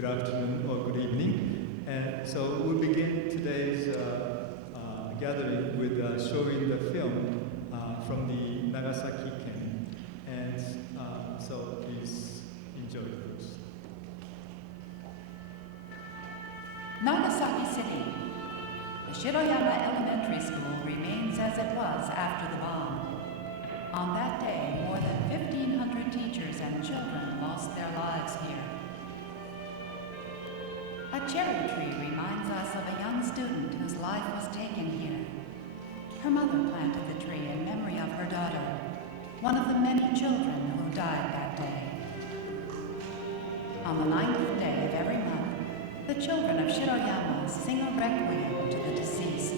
good afternoon or good evening. And so we'll begin today's gathering with showing the film from the Nagasaki camp. And so please enjoy those. Nagasaki City. The Shiroyama Elementary School remains as it was after the bomb. On that day, more than 1,500 teachers and children lost their lives here. A cherry tree reminds us of a young student whose life was taken here. Her mother planted the tree in memory of her daughter, one of the many children who died that day. On the 9th day of every month, the children of Shiroyama sing a requiem to the deceased.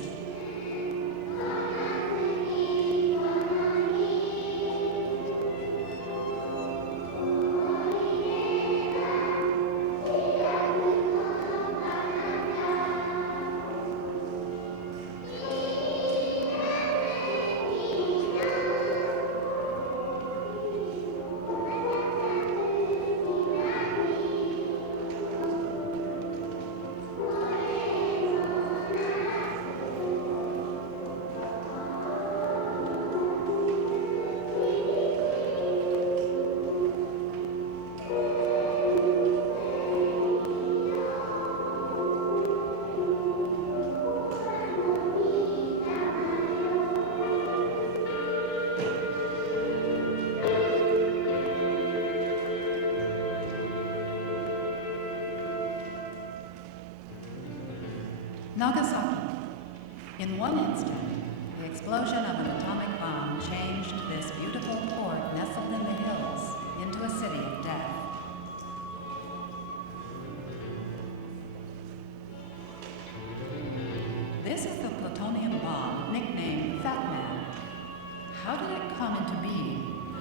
Nagasaki. In one instant, the explosion of an atomic bomb changed this beautiful port nestled in the hills into a city of death. This is the plutonium bomb, nicknamed Fat Man. How did it come into being?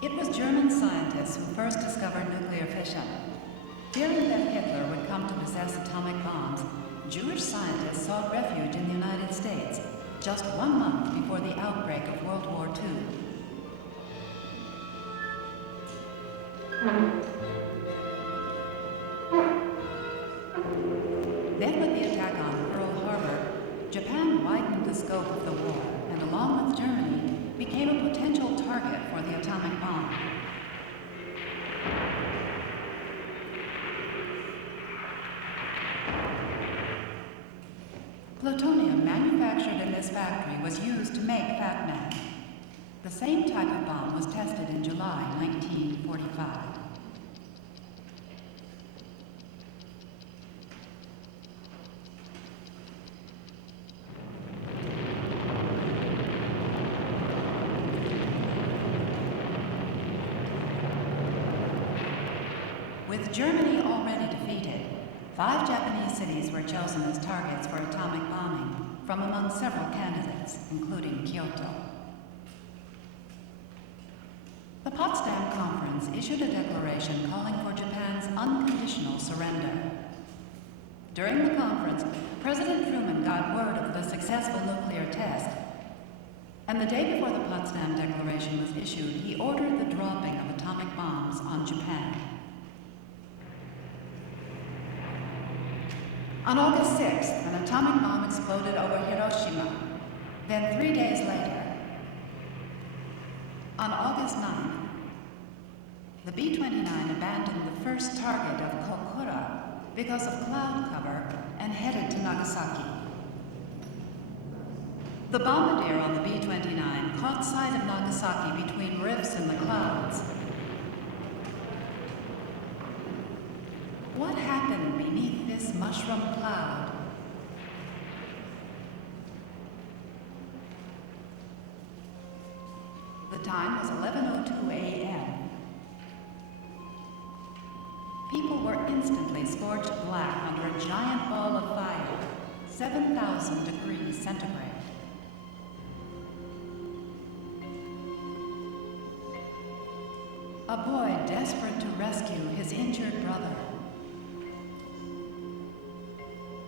It was German scientists who first discovered nuclear fission. Fearing that Hitler would come to possess atomic bombs, Jewish scientists sought refuge in the United States, just 1 month before the outbreak of World War II. Then with the attack on Pearl Harbor, Japan widened the scope of the war, and along with Germany, became a potential target for the atomic bomb. Plutonium manufactured in this factory was used to make Fat Man. The same type of bomb was tested in July 1945. With Germany already defeated, 5 Japanese cities were chosen as targets for atomic bombing from among several candidates, including Kyoto. The Potsdam Conference issued a declaration calling for Japan's unconditional surrender. During the conference, President Truman got word of the successful nuclear test, and the day before the Potsdam Declaration was issued, he ordered the dropping of atomic bombs on Japan. On August 6th, an atomic bomb exploded over Hiroshima. Then 3 days later, on August 9th, the B-29 abandoned the first target of Kokura because of cloud cover and headed to Nagasaki. The bombardier on the B-29 caught sight of Nagasaki between rifts in the clouds. What happened beneath this mushroom cloud? The time was 11:02 a.m. People were instantly scorched black under a giant ball of fire, 7,000 degrees centigrade. A boy desperate to rescue his injured brother.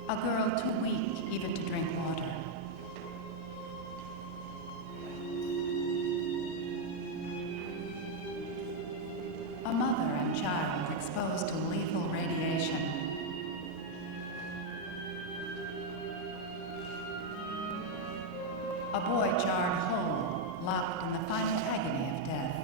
A girl too weak even to drink water. A mother and child exposed to lethal radiation. A boy charred whole, locked in the final agony of death.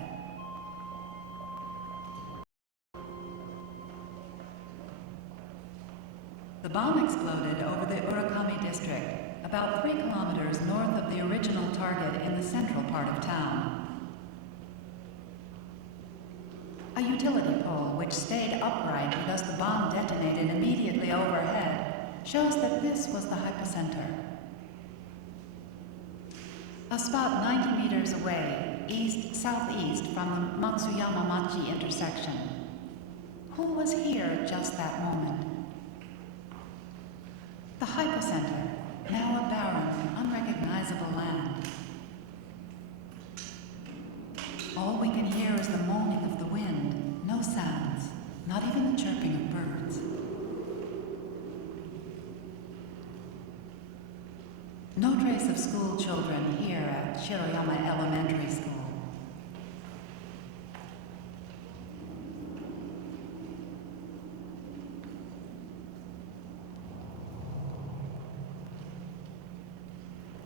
The bomb exploded over the Urakami district, about 3 kilometers north of the original target in the central part of town. A utility pole, which stayed upright because the bomb detonated immediately overhead, shows that this was the hypocenter. A spot 90 meters away, east-southeast from the Matsuyama-machi intersection. Who was here at just that moment? The hypocenter, now a barren, unrecognizable land. All we can hear is the moaning of the wind, no sounds, not even the chirping of birds. No trace of school children here at Shiroyama Elementary School.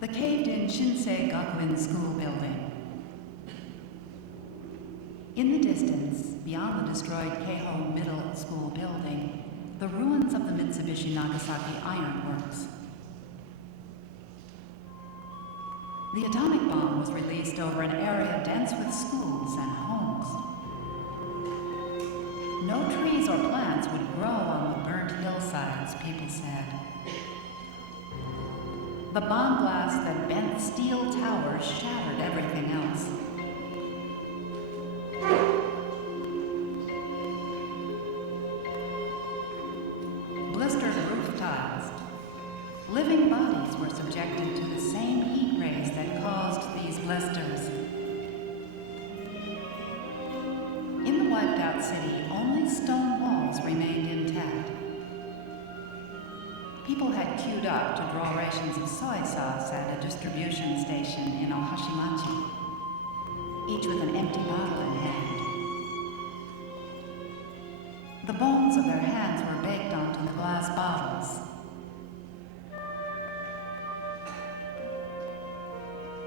The caved-in Shinsei Gakuin School building. In the distance, beyond the destroyed Keiho Middle School building, the ruins of the Mitsubishi Nagasaki Iron Works. The atomic bomb was released over an area dense with schools and homes. No trees or plants would grow on the burnt hillsides, people said. The bomb blast that bent steel towers shattered everything else. Blistered roof tiles. Living bodies were subjected to the same heat rays that caused these blisters. In the wiped out city, only stone walls remained intact. People had queued up to draw rations of soy sauce at a distribution station in Ohashimachi, each with an empty bottle in hand. The bones of their hands were baked onto the glass bottles.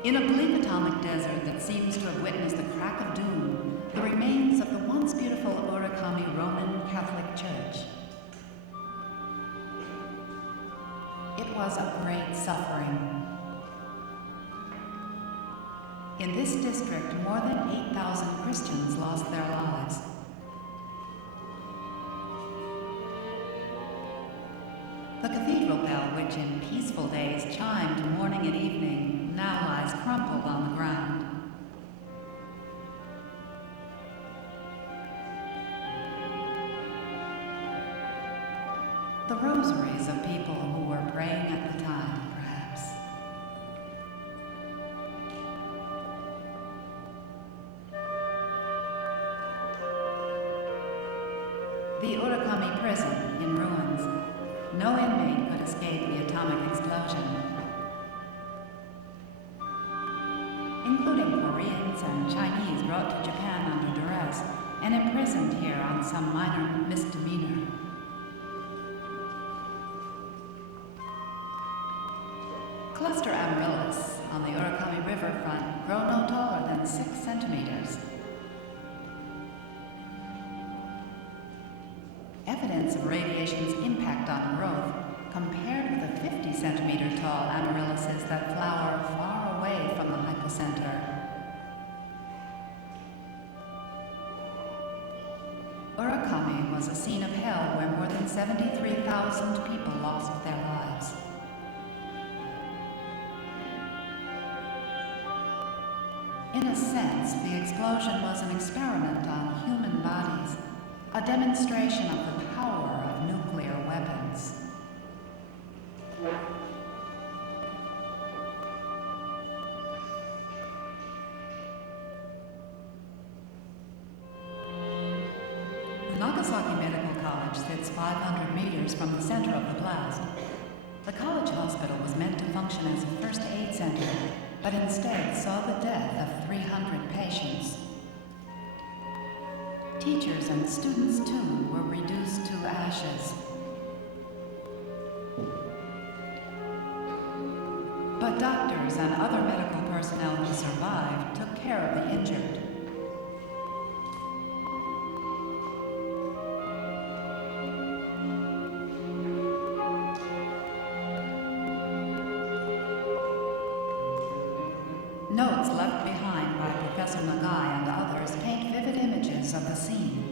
In a bleak atomic desert that seems to have witnessed the crack of doom, the remains of the once beautiful Urakami Roman Catholic Church. It was a great suffering. In this district, more than 8,000 Christians lost their lives. The cathedral bell, which in peaceful days chimed morning and evening, now lies crumpled on the ground. The rosaries of people who were praying at the time, perhaps. The Urakami prison in ruins. No inmate could escape the atomic explosion, including Koreans and Chinese brought to Japan under duress and imprisoned here on some minor misdemeanor. Cluster amaryllis on the Urakami riverfront grow no taller than 6 centimeters. Evidence of radiation's impact on growth compared with the 50-centimeter tall amaryllises that flower far away from the hypocenter. Urakami was a scene of hell where more than 73,000 people lost their lives. In a sense, the explosion was an experiment on human bodies, a demonstration of the power of nuclear weapons. The Nagasaki Medical College sits 500 meters from the center of the blast. The college hospital was meant to function as a first aid center, but instead saw the death of 300 patients. Teachers and students too were reduced to ashes. But doctors and other medical personnel who survived took care of the injured. Notes left behind by Professor Nagai and others paint vivid images of the scene.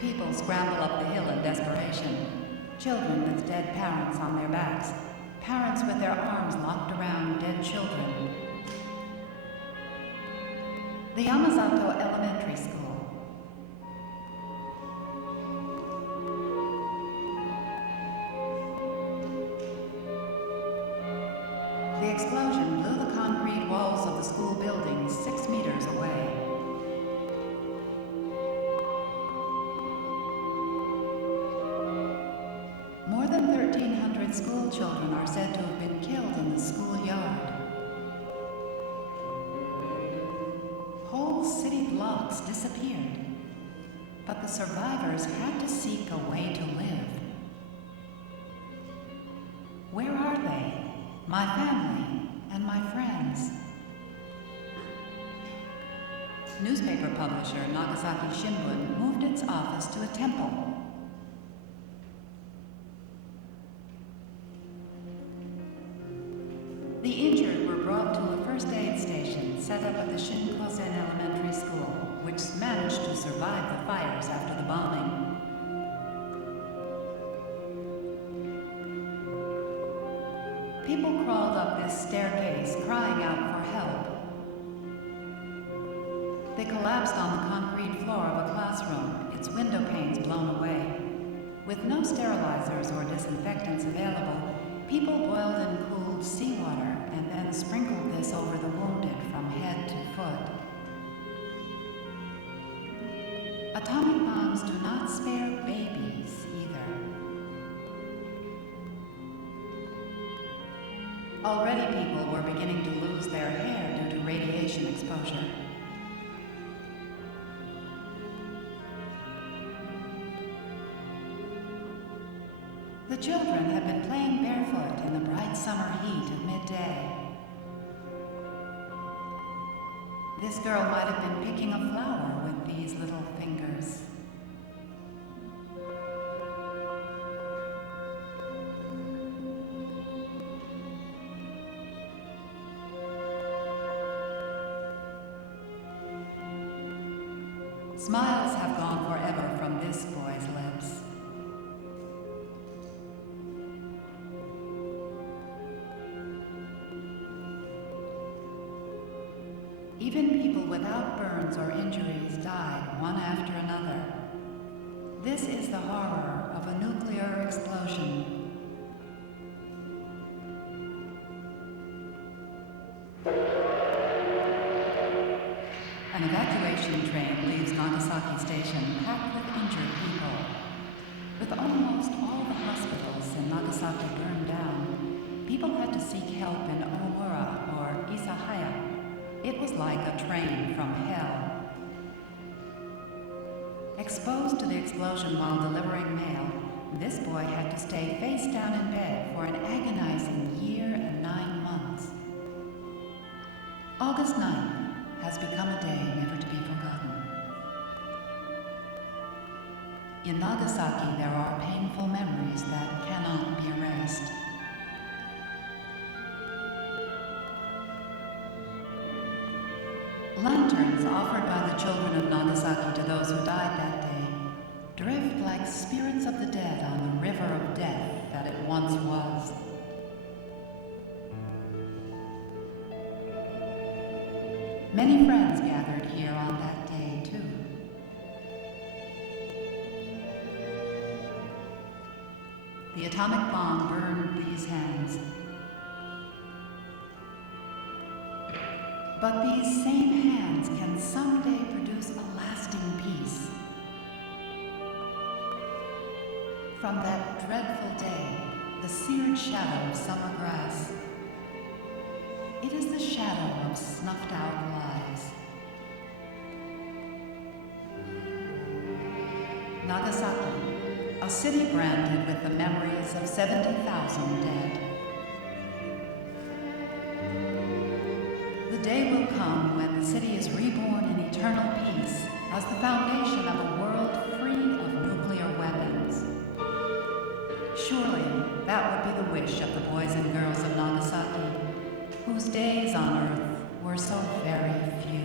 People scramble up the hill in desperation. Children with dead parents on their backs. Parents with their arms locked around dead children. The Yamazato Elementary School. The explosion blew the concrete walls of the school building 6 meters away. More than 1,300 school children are said to have been killed in the schoolyard. Whole city blocks disappeared, but the survivors had to seek a way to live. Where are they? My family and my friends. Newspaper publisher Nagasaki Shimbun moved its office to a temple. The injured were brought to a first aid station set up at the Shinkosen Elementary School, which managed to survive the fires after the bombing. People crawled up this staircase, crying out for help. They collapsed on the concrete floor of a classroom, its window panes blown away. With no sterilizers or disinfectants available, people boiled and cooled seawater and then sprinkled this over the wounded from head to foot. Atomic bombs do not spare babies either. Already people were beginning to lose their hair due to radiation exposure. The children had been playing barefoot in the bright summer heat of midday. This girl might have been picking a flower with these little fingers. Smiles have gone forever from this boy's lips. Even people without burns or injuries died one after another. This is the horror of a nuclear explosion. An evacuation train leaves Nagasaki Station packed with injured people. With almost all the hospitals in Nagasaki burned down, people had to seek help in Omura or Isahaya. It was like a train from hell. Exposed to the explosion while delivering mail, this boy had to stay face down in bed for an agonizing year and 9 months. August 9th has become a day never to be forgotten. In Nagasaki, there are painful memories that cannot be erased. Lanterns offered by the children of Nagasaki to those who died that day drift like spirits of the dead on the river of death that it once was. Many friends gathered here on that day, too. The atomic bomb burned these hands. But these same hands can someday produce a lasting peace. From that dreadful day, the seared shadow of summer grass, It is the shadow of snuffed out lives. Nagasaki, a city branded with the memories of 70,000 dead. The day will come when the city is reborn in eternal peace as the foundation of a world free of nuclear weapons. Surely that would be the wish of the boys and girls of Nagasaki, whose days on Earth were so very few.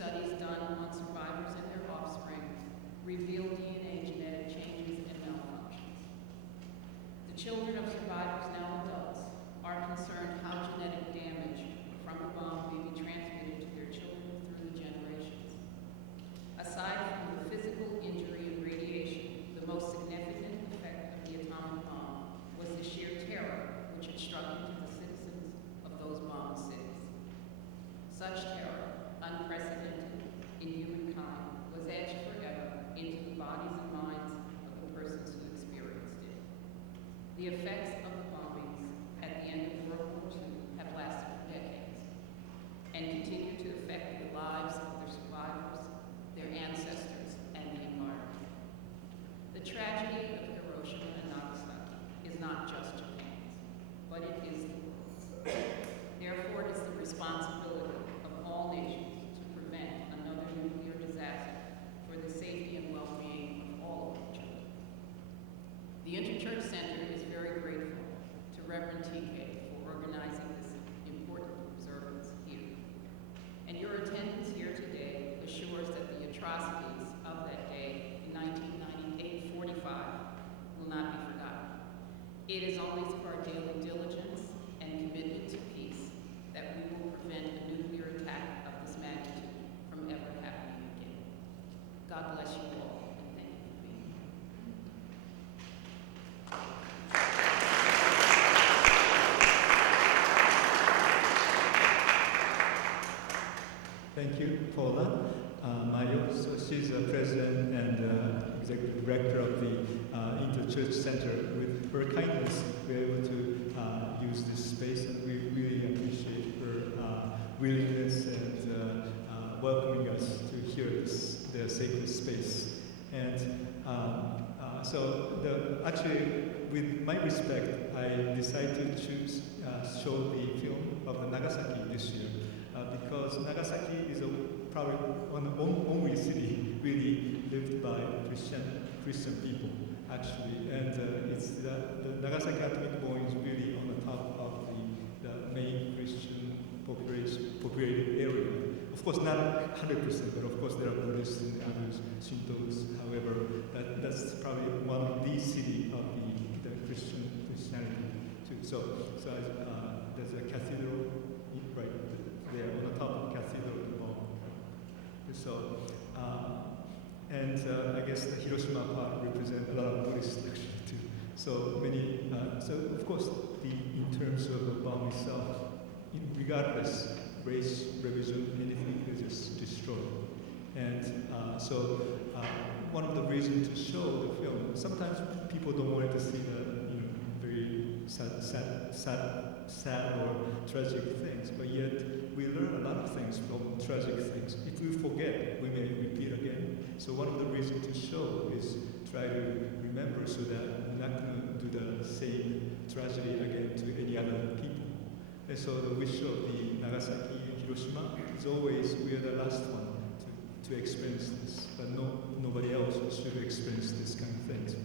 studies done on survivors and their offspring reveal DNA genetic changes and malfunctions. The children of survivors, now adults, are concerned how genetic damage from the bomb may be transmitted to their children through the generations. Aside from the physical injury and radiation, the most significant effect of the atomic bomb was the sheer terror which it struck into the citizens of those bombed cities. Such terror, unprecedented in humankind, was etched forever into the bodies and minds of the persons who experienced it. The effects of the bombings at the end of World War II have lasted for decades and continue to affect the lives of their survivors, their ancestors, and the environment. The tragedy of Hiroshima and Nagasaki is not just Japan's, but it is the world's. Therefore, it is the responsibility of all nations to prevent another nuclear disaster for the safety and well-being of all of our children. The Interchurch Center is very grateful to Reverend TK for organizing this important observance here. And your attendance here today assures that the atrocities of that day in 1948-45 will not be forgotten. It is only through our daily diligence and commitment to peace that we will prevent a nuclear attack of this magnitude from ever happening again. God bless you all, and thank you for being here. Thank you, Paula. Mayo, so she's the president and executive director of the Interchurch Center. With her kindness, we're able to use this space, and we really appreciate her willingness and welcoming us to hear the sacred space. And actually, with my respect, I decided to choose show the film of Nagasaki this year because Nagasaki is probably one of the only city really lived by Christian people, actually, and it's the Nagasaki atomic bomb is really on the top of the main Christian populated area. Of course, not 100%, but of course there are Buddhists and others, Shintos. However, that's probably one of the city of the Christianity too. So there's a cathedral right there on the top of the cathedral. So, I guess the Hiroshima part represents a lot of Buddhists actually too. So many, so of course, in terms of the bomb itself, regardless, race, religion, anything is just destroyed. And one of the reasons to show the film, sometimes people don't want to see the very sad or tragic things, but yet we learn a lot of things from tragic things. If we forget, we may repeat again. So one of the reasons to show is try to remember so that we're not going to do the same tragedy again to any other people. And so the wish of the Nagasaki and Hiroshima is always we are the last one to experience this, but nobody else should experience this kind of things.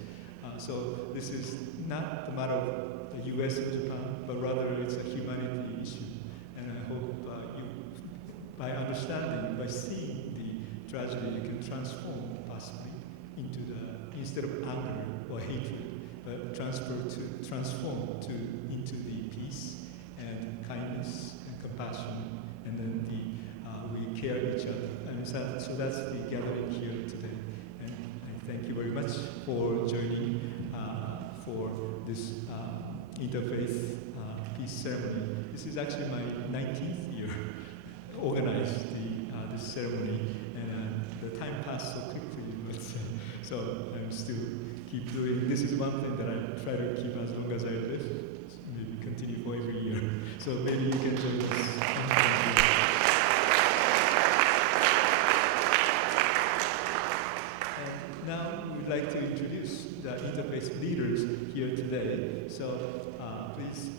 So this is not the matter of the U.S. and Japan, but rather it's a humanity issue. And I hope by understanding, by seeing the tragedy, you can transform possibly into instead of anger or hatred, but transform into the peace and kindness and compassion, and then we care each other. And so that's the gathering here today. And I thank you very much for joining for this Interfaith Peace Ceremony. This is actually my 19th year organized this ceremony, and the time passed so quickly, but so I'm still keep doing. This is one thing that I try to keep as long as I live, maybe continue for every year. So maybe you can join us. Now we would like to introduce the Interfaith leaders here today. So please,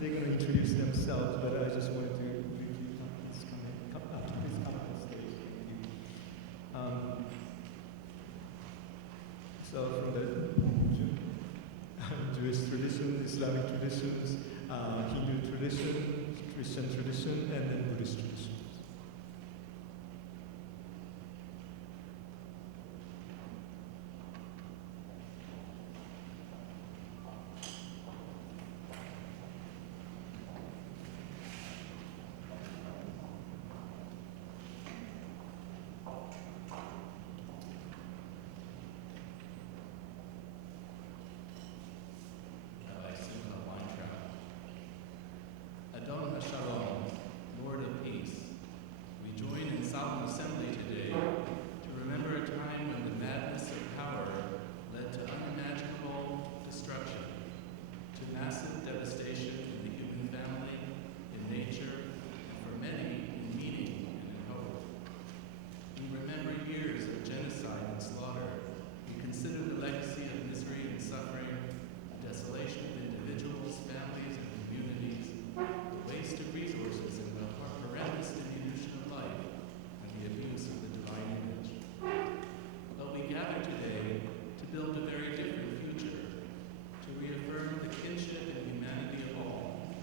they're going to introduce themselves, but I just wanted to come up on stage. So from the Jewish tradition, Islamic traditions, Hindu tradition, Christian tradition and then Buddhist tradition. Shalom, Lord of Peace. We join in solemn assembly today to remember a time when the madness of power led to unimaginable destruction, to massive devastation in the human family, in nature, and for many, in meaning and in hope. We remember years of genocide and slaughter. We consider the legacy of misery and suffering, desolation of individuals, families, and communities, waste of resources and the horrendous diminution of life and the abuse of the divine image. But we gather today to build a very different future, to reaffirm the kinship and humanity of all,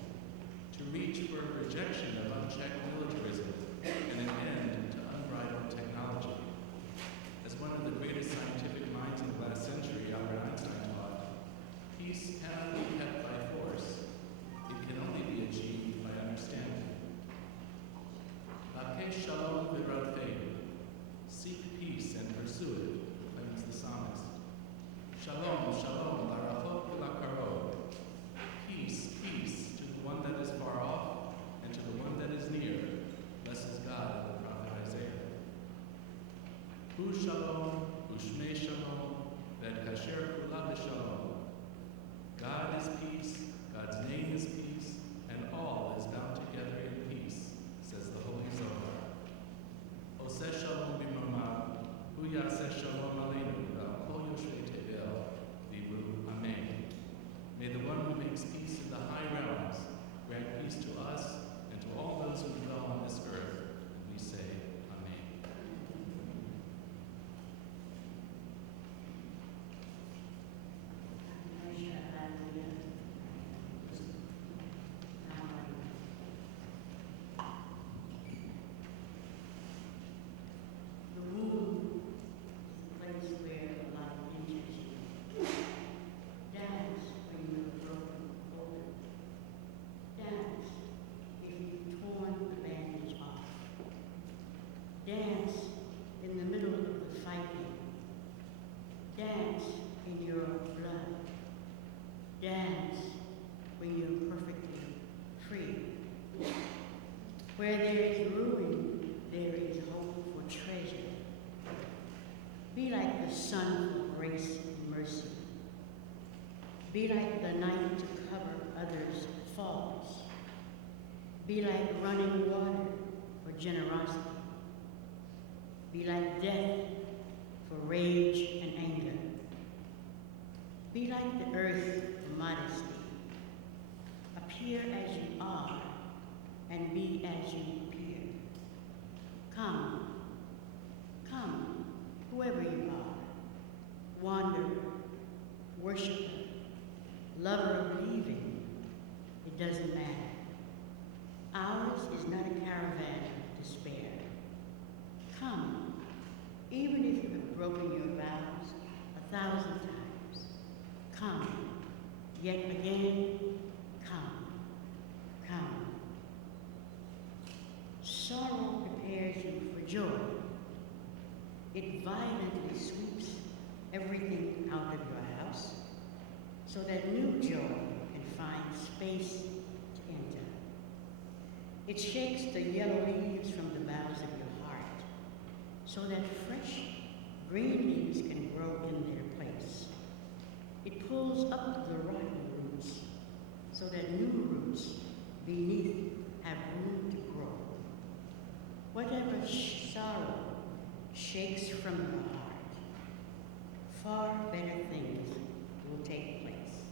to reach for a rejection of unchecked militarism and an end to unbridled technology. As one of the greatest scientific minds of the last century, Albert Einstein taught, peace cannot be kept by force. It can only be achieved by understanding. Ake shalom v'radfeinu. Seek peace and pursue it, claims the psalmist. Shalom, shalom, larachot v'lakarot. Peace, peace to the one that is far off and to the one that is near, blesses God in the prophet Isaiah. Hu shalom, ushmei shalom, v'kasher kula b'shalom. God is peace, God's name is peace, and all is bound together in peace, says the Holy Zohar. Oseh shalom b'mamah, hu yaseh shalom aleinu, v'al yoshvei tevel, v'ibru amen. May the one who makes peace in the high realms grant peace to us and to all those who dwell on this earth. And we say, amen. Dance in the middle of the fighting. Dance in your blood. Dance when you're perfectly free. Where there is ruin, there is hope for treasure. Be like the sun for grace and mercy. Be like the night to cover others' faults. Be like running water for generosity. Be like death for rage and anger. Be like the earth for modesty. Appear as you are and be as you appear. Come, come, whoever you are, wanderer, worshiper, lover of leaving, it doesn't matter. Ours is not a caravan of despair. Come, even if you have broken your vows 1,000 times. Come, yet again, come, come. Sorrow prepares you for joy. It violently sweeps everything out of your house so that new joy can find space to enter. It shakes the yellow leaves from the boughs of your heart so that fresh green leaves can grow in their place. It pulls up the rotten roots so that new roots beneath have room to grow. Whatever sorrow shakes from your heart, far better things will take place.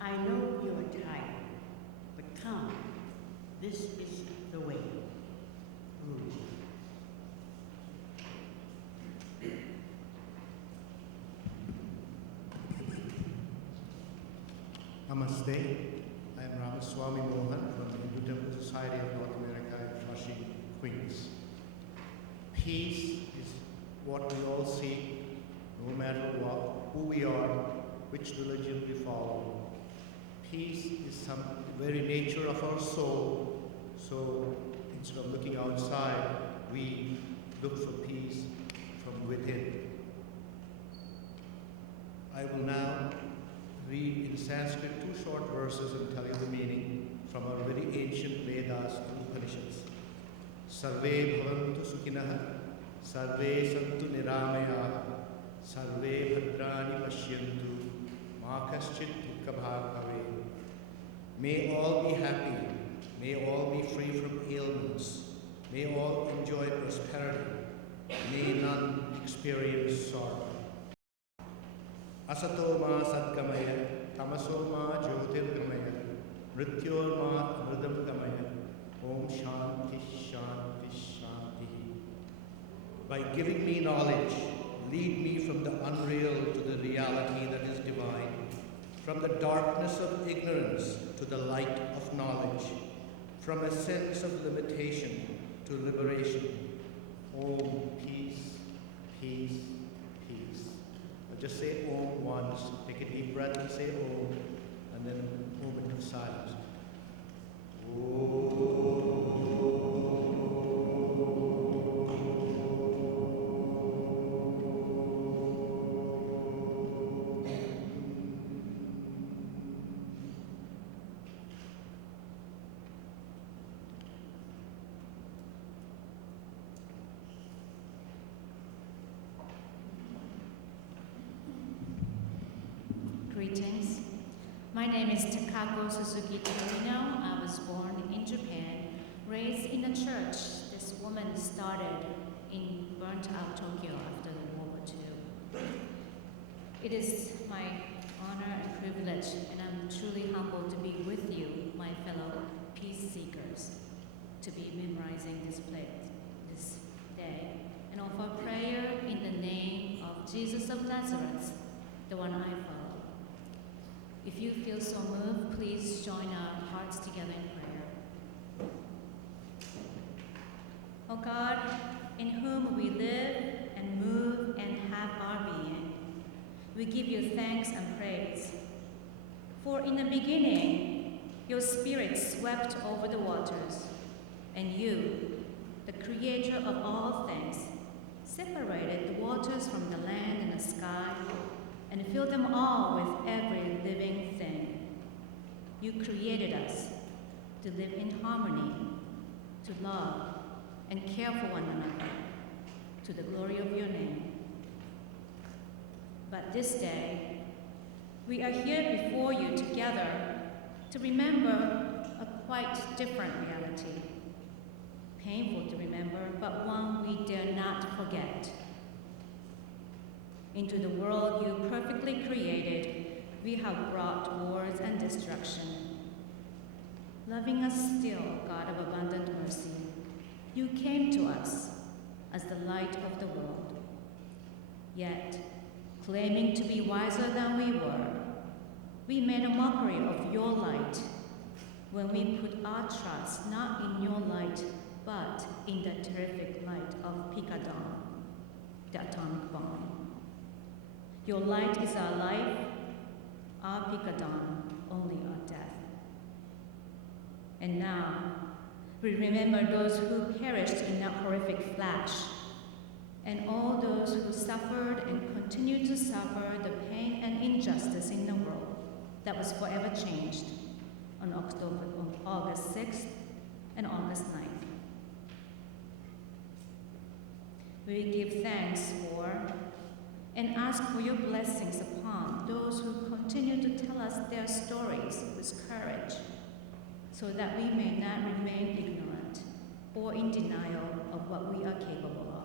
I know you are tired, but come, this is the way. Namaste. I am Ramaswamy Mohan from the Hindu Temple Society of North America in Flushing, Queens. Peace is what we all seek, no matter who we are, which religion we follow. Peace is the very nature of our soul, so instead of looking outside, we look for peace from within. I will now read in Sanskrit 2 short verses and tell you the meaning from our very ancient Vedas and Upanishads. Sarve bhavantu sukhinah, sarve santu niramayah, sarve bhadrani pashyantu, ma kaschit dukkha bhag bhavet. May all be happy, may all be free from ailments, may all enjoy prosperity, may none experience sorrow. Asato ma sadgamaya, tamaso ma jyotirgamaya, mrityor ma amridam gamaya, om shanti shanti shanti. By giving me knowledge, lead me from the unreal to the reality that is divine, from the darkness of ignorance to the light of knowledge, from a sense of limitation to liberation. Om, peace, peace, peace. Now just say Om once, take a deep breath and say Om, and then a moment of silence. Greetings. My name is Takako Suzuki Torino. I was born in Japan, raised in a church this woman started in burnt-out Tokyo after World War II. It is my honor and privilege, and I'm truly humbled to be with you, my fellow peace seekers, to be memorizing this day, and offer prayer in the name of Jesus of Nazareth, the one I follow. If you feel so moved, please join our hearts together in prayer. O God, in whom we live and move and have our being, we give you thanks and praise. For in the beginning, your Spirit swept over the waters, and you, the creator of all things, separated the waters from the land and the sky, and filled them all with every living thing. You created us to live in harmony, to love and care for one another, to the glory of your name. But this day, we are here before you together to remember a quite different reality. Painful to remember, but one we dare not forget. Into the world you perfectly created, we have brought wars and destruction. Loving us still, God of abundant mercy, you came to us as the light of the world. Yet, claiming to be wiser than we were, we made a mockery of your light when we put our trust not in your light, but in the terrific light of Picadon, the atomic bomb. Your light is our life, our Picadon, only our death. And now, we remember those who perished in that horrific flash, and all those who suffered and continue to suffer the pain and injustice in the world that was forever changed on August 6th and August 9th. We give thanks for and ask for your blessings upon those who continue to tell us their stories with courage, so that we may not remain ignorant or in denial of what we are capable of.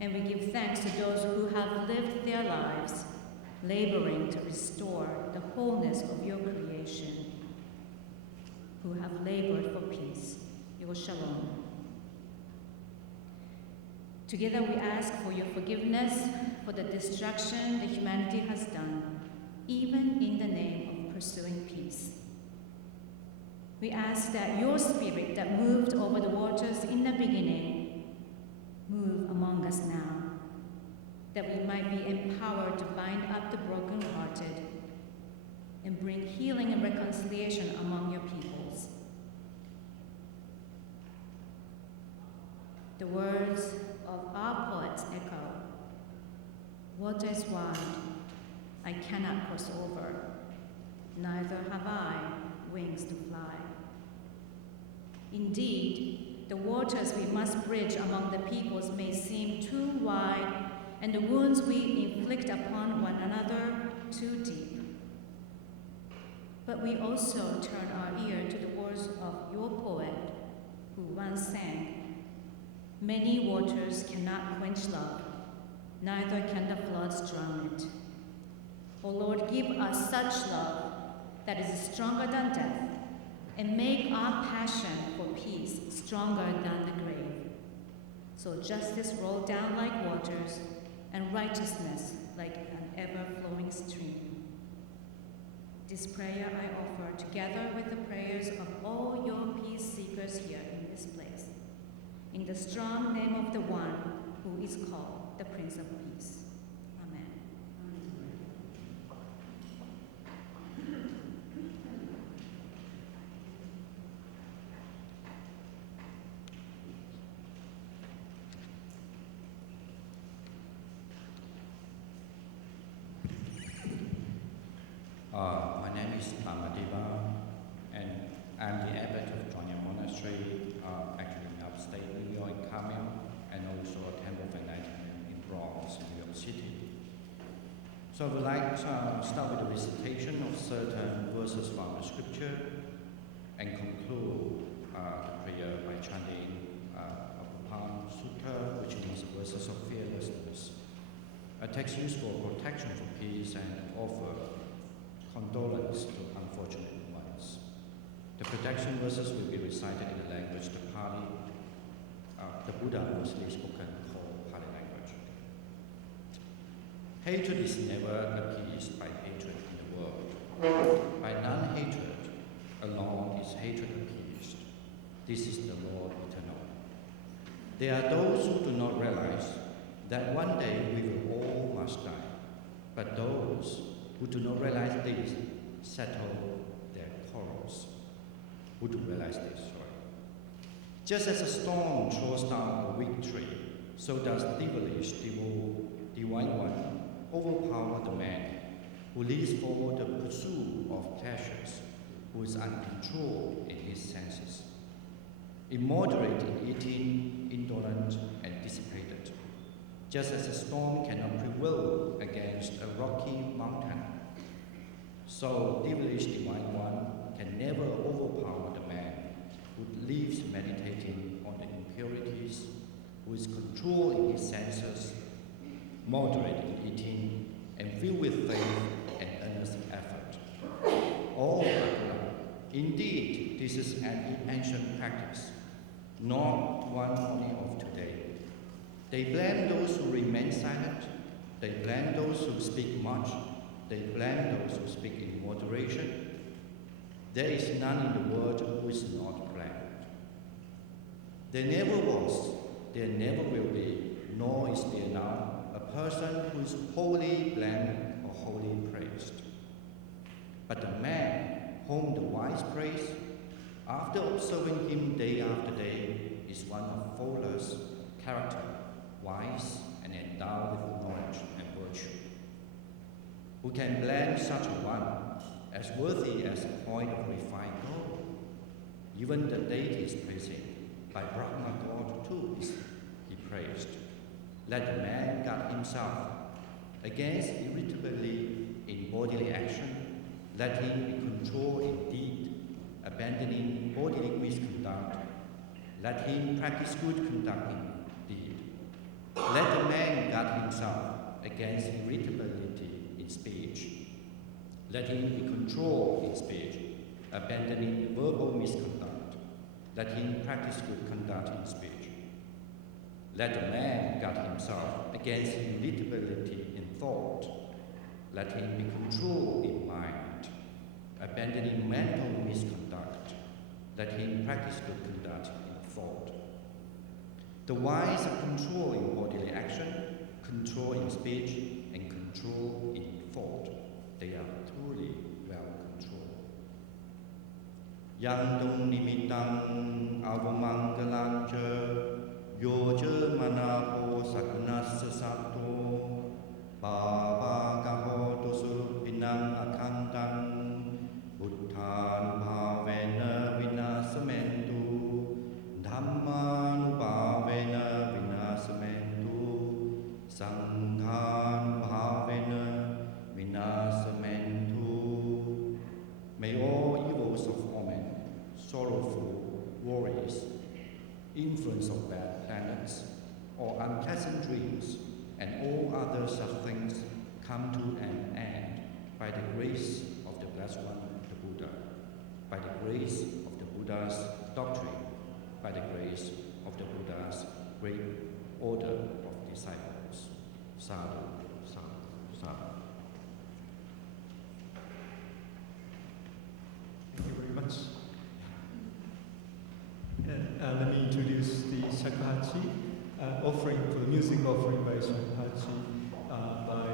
And we give thanks to those who have lived their lives laboring to restore the wholeness of your creation, who have labored for peace, your shalom. Together we ask for your forgiveness for the destruction that humanity has done, even in the name of pursuing peace. We ask that your spirit that moved over the waters in the beginning move among us now, that we might be empowered to bind up the brokenhearted and bring healing and reconciliation among your peoples. The words of our poets echo, "Water is wide, I cannot cross over, neither have I wings to fly." Indeed, the waters we must bridge among the peoples may seem too wide, and the wounds we inflict upon one another too deep. But we also turn our ear to the words of your poet, who once sang, "Many waters cannot quench love, neither can the floods drown it." O Lord, give us such love that is stronger than death, and make our passion for peace stronger than the grave. So justice roll down like waters, and righteousness like an ever-flowing stream. This prayer I offer together with the prayers of all your peace seekers here in this place, in the strong name of the one who is called the Prince of Peace. Amen. My name is Amadiba, and I'm the abbot of Zhuangyang Monastery, actually in upstate New York, in Carmel, and also a Temple of Enlightenment in Bronx, New York City. So I would like to start with a recitation of certain verses from the scripture and conclude the prayer by chanting Apupam Sutta, which means verses of fearlessness, a text used for protection for peace and offer condolence to unfortunate ones. The protection verses will be recited in the language the Pali, the Buddha mostly spoken called Pali language. Hatred is never appeased by hatred in the world. By non-hatred alone is hatred appeased. This is the law eternal. There are those who do not realize that one day we will all must die, but those who do not realize this settle their quarrels. Who do realize this, sorry. Just as a storm throws down a weak tree, so does devilish divine one overpower the man who leads for the pursuit of pleasures, who is uncontrolled in his senses, immoderate in eating, indolent and dissipated. Just as a storm cannot prevail against a rocky mountain, so devilish divine one can never overpower the man who lives meditating on the impurities, who is controlled in his senses, moderate in eating, and filled with faith and earnest effort. All indeed, this is an ancient practice, not one only of today. They blame those who remain silent. They blame those who speak much. They blame those who speak in moderation. There is none in the world who is not blamed. There never was, there never will be, nor is there now, a person who is wholly blamed or wholly praised. But the man whom the wise praise, after observing him day after day, is one of faultless character, wise and endowed with knowledge and virtue. Who can blame such a one as worthy as a point of refined gold? Even the deities praise him. By Brahma God too is he praised. Let the man guard himself against irritability in bodily action. Let him be controlled in deed, abandoning bodily misconduct. Let him practice good conduct in deed. Let the man guard himself against irritability in speech. Let him be controlled in speech, abandoning verbal misconduct. Let him practice good conduct in speech. Let the man guard himself against irritability in thought. Let him be controlled in mind, abandoning mental misconduct. Let him practice good conduct in thought. The wise are control in bodily action, control in speech, and control in thought. They are truly well controlled. Yandong nimitang avamangalacha yoja manapo sakunasa sato baba gaho dosu pinang akantang buddhan bhavena vinasamentu dhamman bhavena vinasamentu sanghan bhavena vinasamentu. May all evils of omen, sorrowful worries, influence of bad planets, or unpleasant dreams, and all other such things come to an end by the grace of the Blessed One, the Buddha, by the grace of the Buddha's doctrine, by the grace of the Buddha's great order of disciples. Sadhu, sadhu, sadhu. Thank you very much. And let me introduce the shakuhachi offering for the music offering by shakuhachi by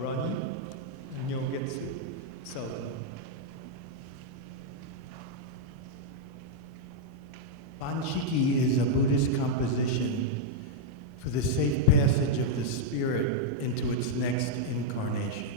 Ronnie Nyogetsu Seldin. Banshiki is a Buddhist composition for the safe passage of the spirit into its next incarnation.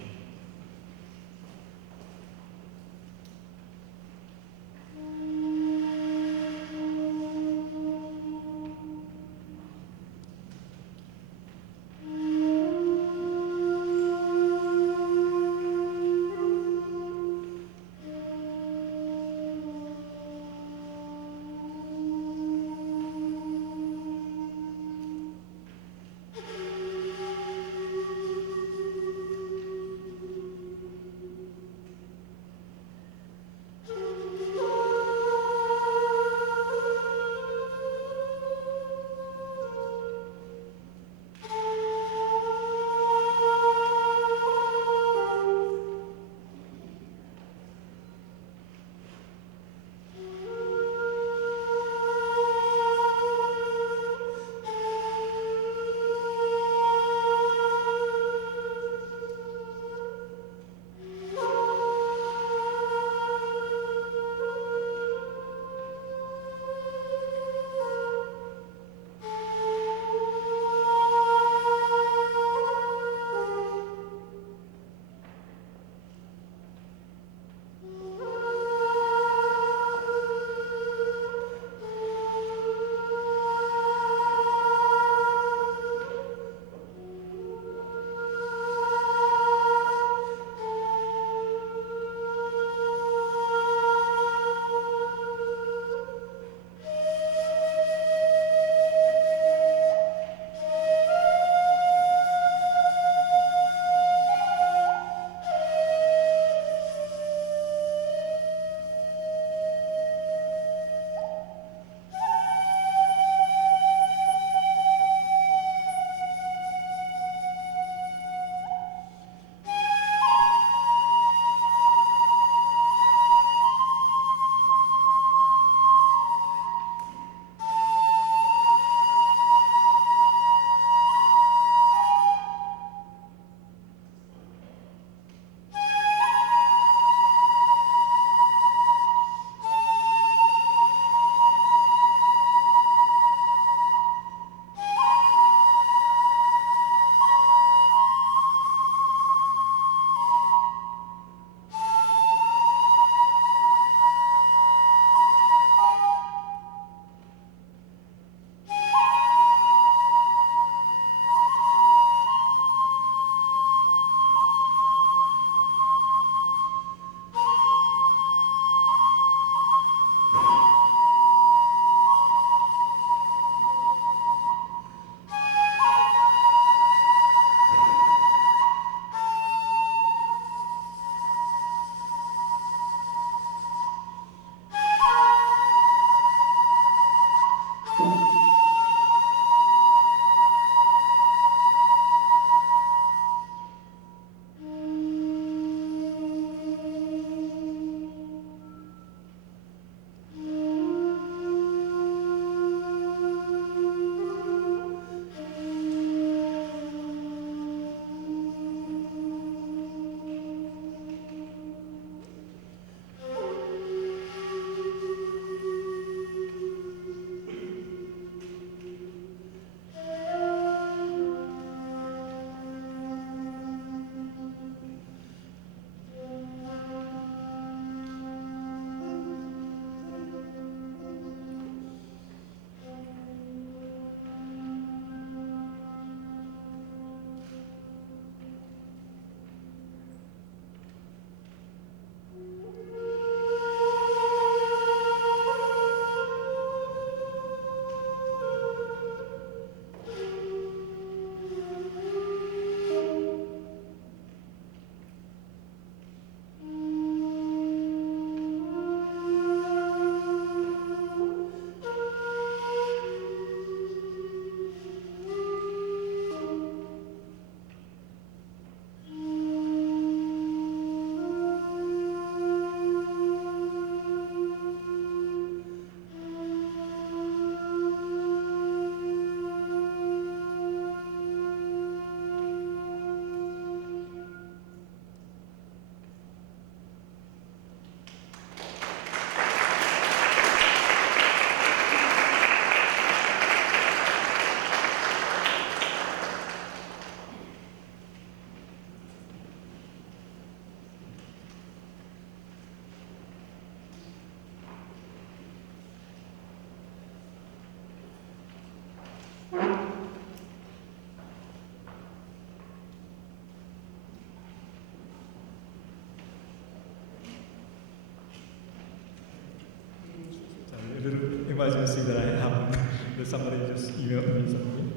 emergency that I happened. That somebody just emailed me something.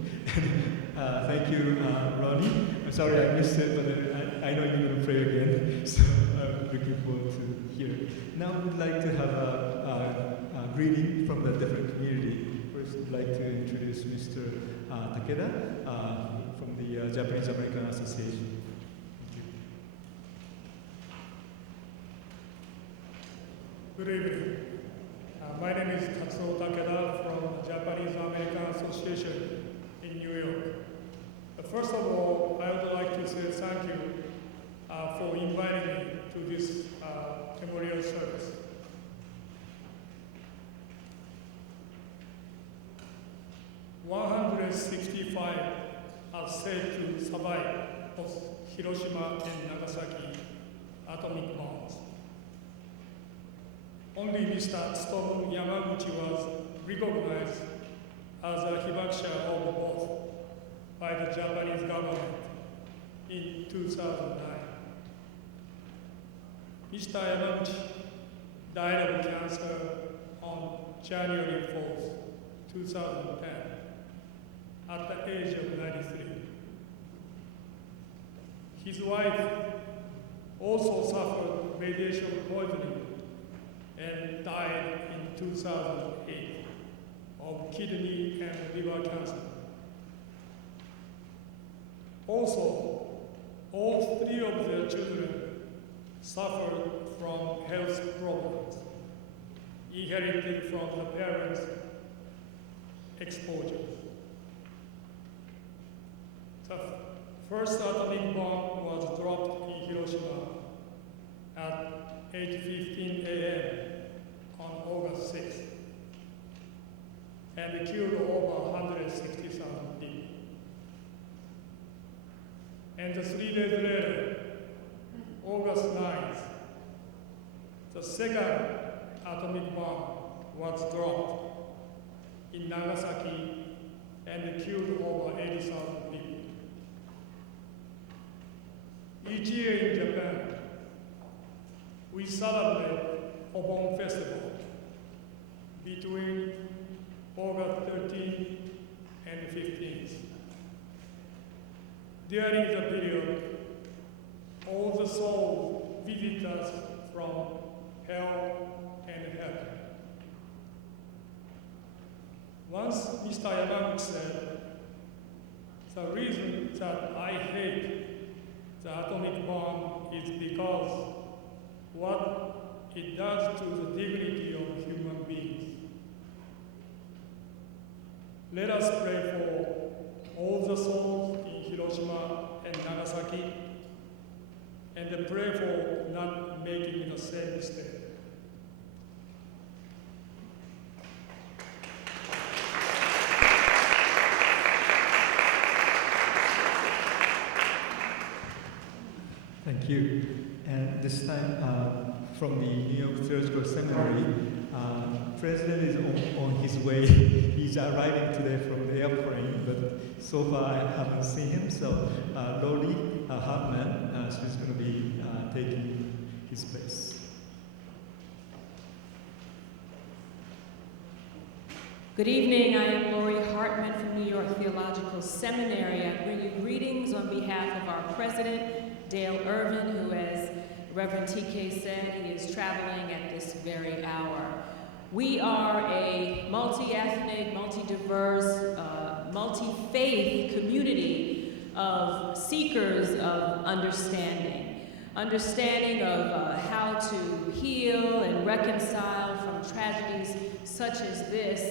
Thank you, Ronnie. I'm sorry I missed it, but I know you're going to pray again, so I'm looking forward to hear it. Now we'd like to have a greeting from the different community. First, I'd like to introduce Mr. Takeda from the Japanese American Association. Good evening. My name is Tatsuo Takeda from the Japanese American Association in New York. First of all, I would like to say thank you for inviting me to this memorial service. "165 are said to survive both Hiroshima and Nagasaki atomic bombs. Only Mr. Tsutomu Yamaguchi was recognized as a Hibakusha of both by the Japanese government in 2009. Mr. Yamaguchi died of cancer on January 4th, 2010, at the age of 93. His wife also suffered radiation poisoning and died in 2008 of kidney and liver cancer. Also, all three of their children suffered from health problems inherited from the parents' exposure. The first atomic bomb was dropped in Hiroshima at 8:15 a.m. on August 6th and killed over 160,000 people. And 3 days later, August 9th, the second atomic bomb was dropped in Nagasaki and killed over 80,000 people. Each year in Japan, we celebrate Obon Festival between August 13th and 15th. During the period, all the souls visit us from hell and heaven. Once Mr. Yamaguchi said, "The reason that I hate the atomic bomb is because what it does to the dignity of human beings." Let us pray for all the souls in Hiroshima and Nagasaki, and pray for not making the same mistake. Thank you. And this time, from the New York Theological Seminary, President is on his way. He's arriving today from the airplane, but so far I haven't seen him. So Lori Hartman, she's going to be taking his place. Good evening. I am Lori Hartman from New York Theological Seminary. I bring you greetings on behalf of our president, Dale Irvin, who, as Reverend TK said, he is traveling at this very hour. We are a multi-ethnic, multi-diverse, multi-faith community of seekers of understanding. Understanding of how to heal and reconcile from tragedies such as this.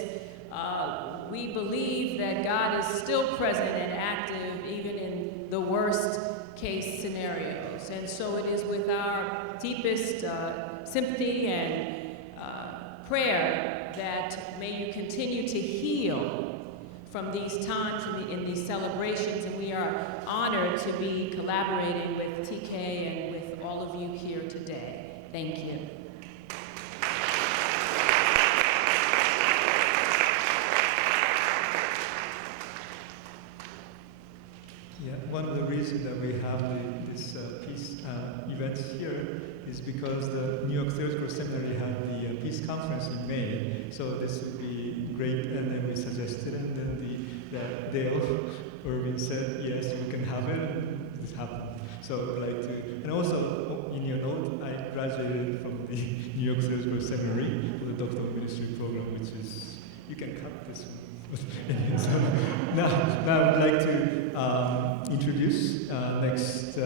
We believe that God is still present and active even in the worst case scenarios. And so it is with our deepest sympathy and prayer that may you continue to heal from these times in these celebrations. And we are honored to be collaborating with TK and with all of you here today. Thank you. Yeah, one of the reasons that we have this peace events here is because the New York Theological Seminary had the peace conference in May, so this would be great, and then we suggested, and then Dale Irvin said, yes, we can have it, and this happened. So I'd like to, and also in your note, I graduated from the New York Surgical Seminary for the Doctor of Ministry program, which is, you can cut this one. So now I would like to introduce next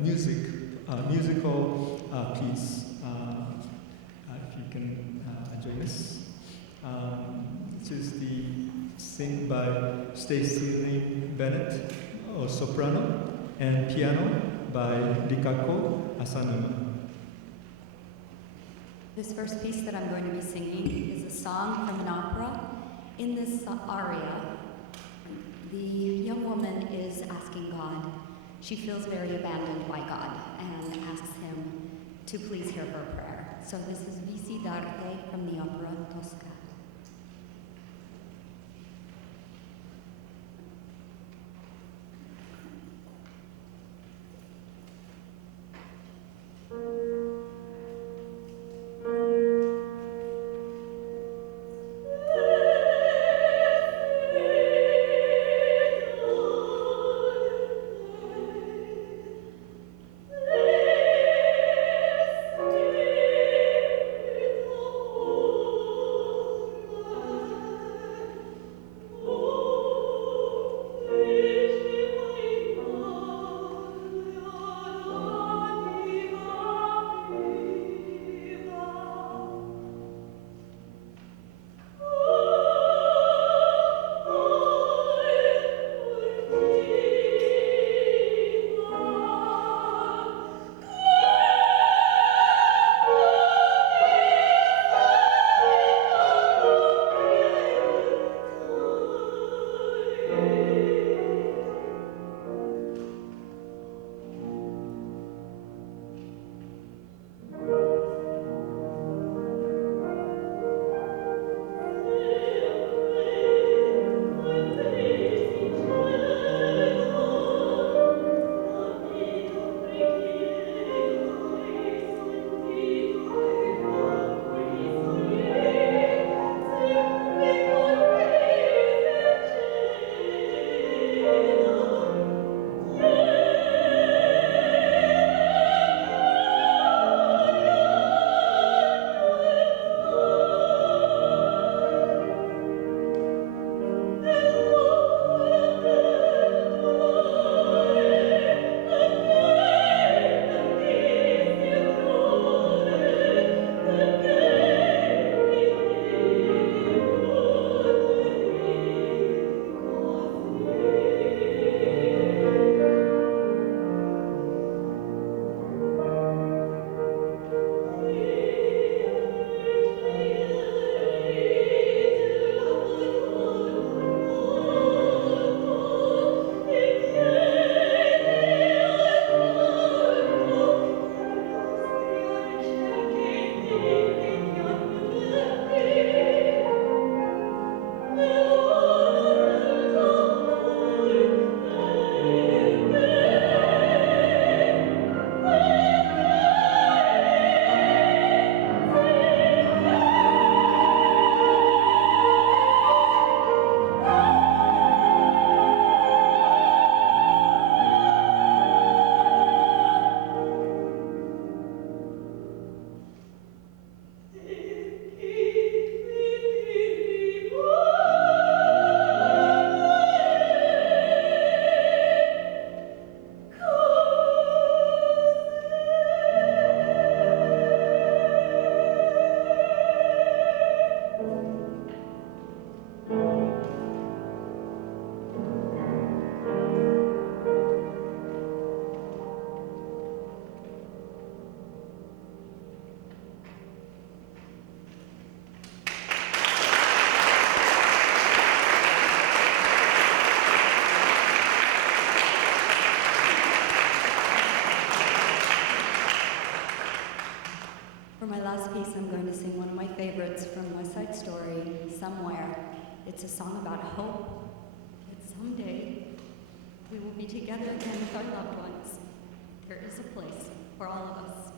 musical piece. If you can join us. This is the sing by StacyLyn Bennett, or soprano, and piano by Rikako Asanuma. This first piece that I'm going to be singing is a song from an opera. In this aria, the young woman is asking God. She feels very abandoned by God and asks him to please hear her prayer. So this is Visi d'arte from the opera Tosca. Somewhere. It's a song about hope that someday we will be together again with our loved ones. There is a place for all of us.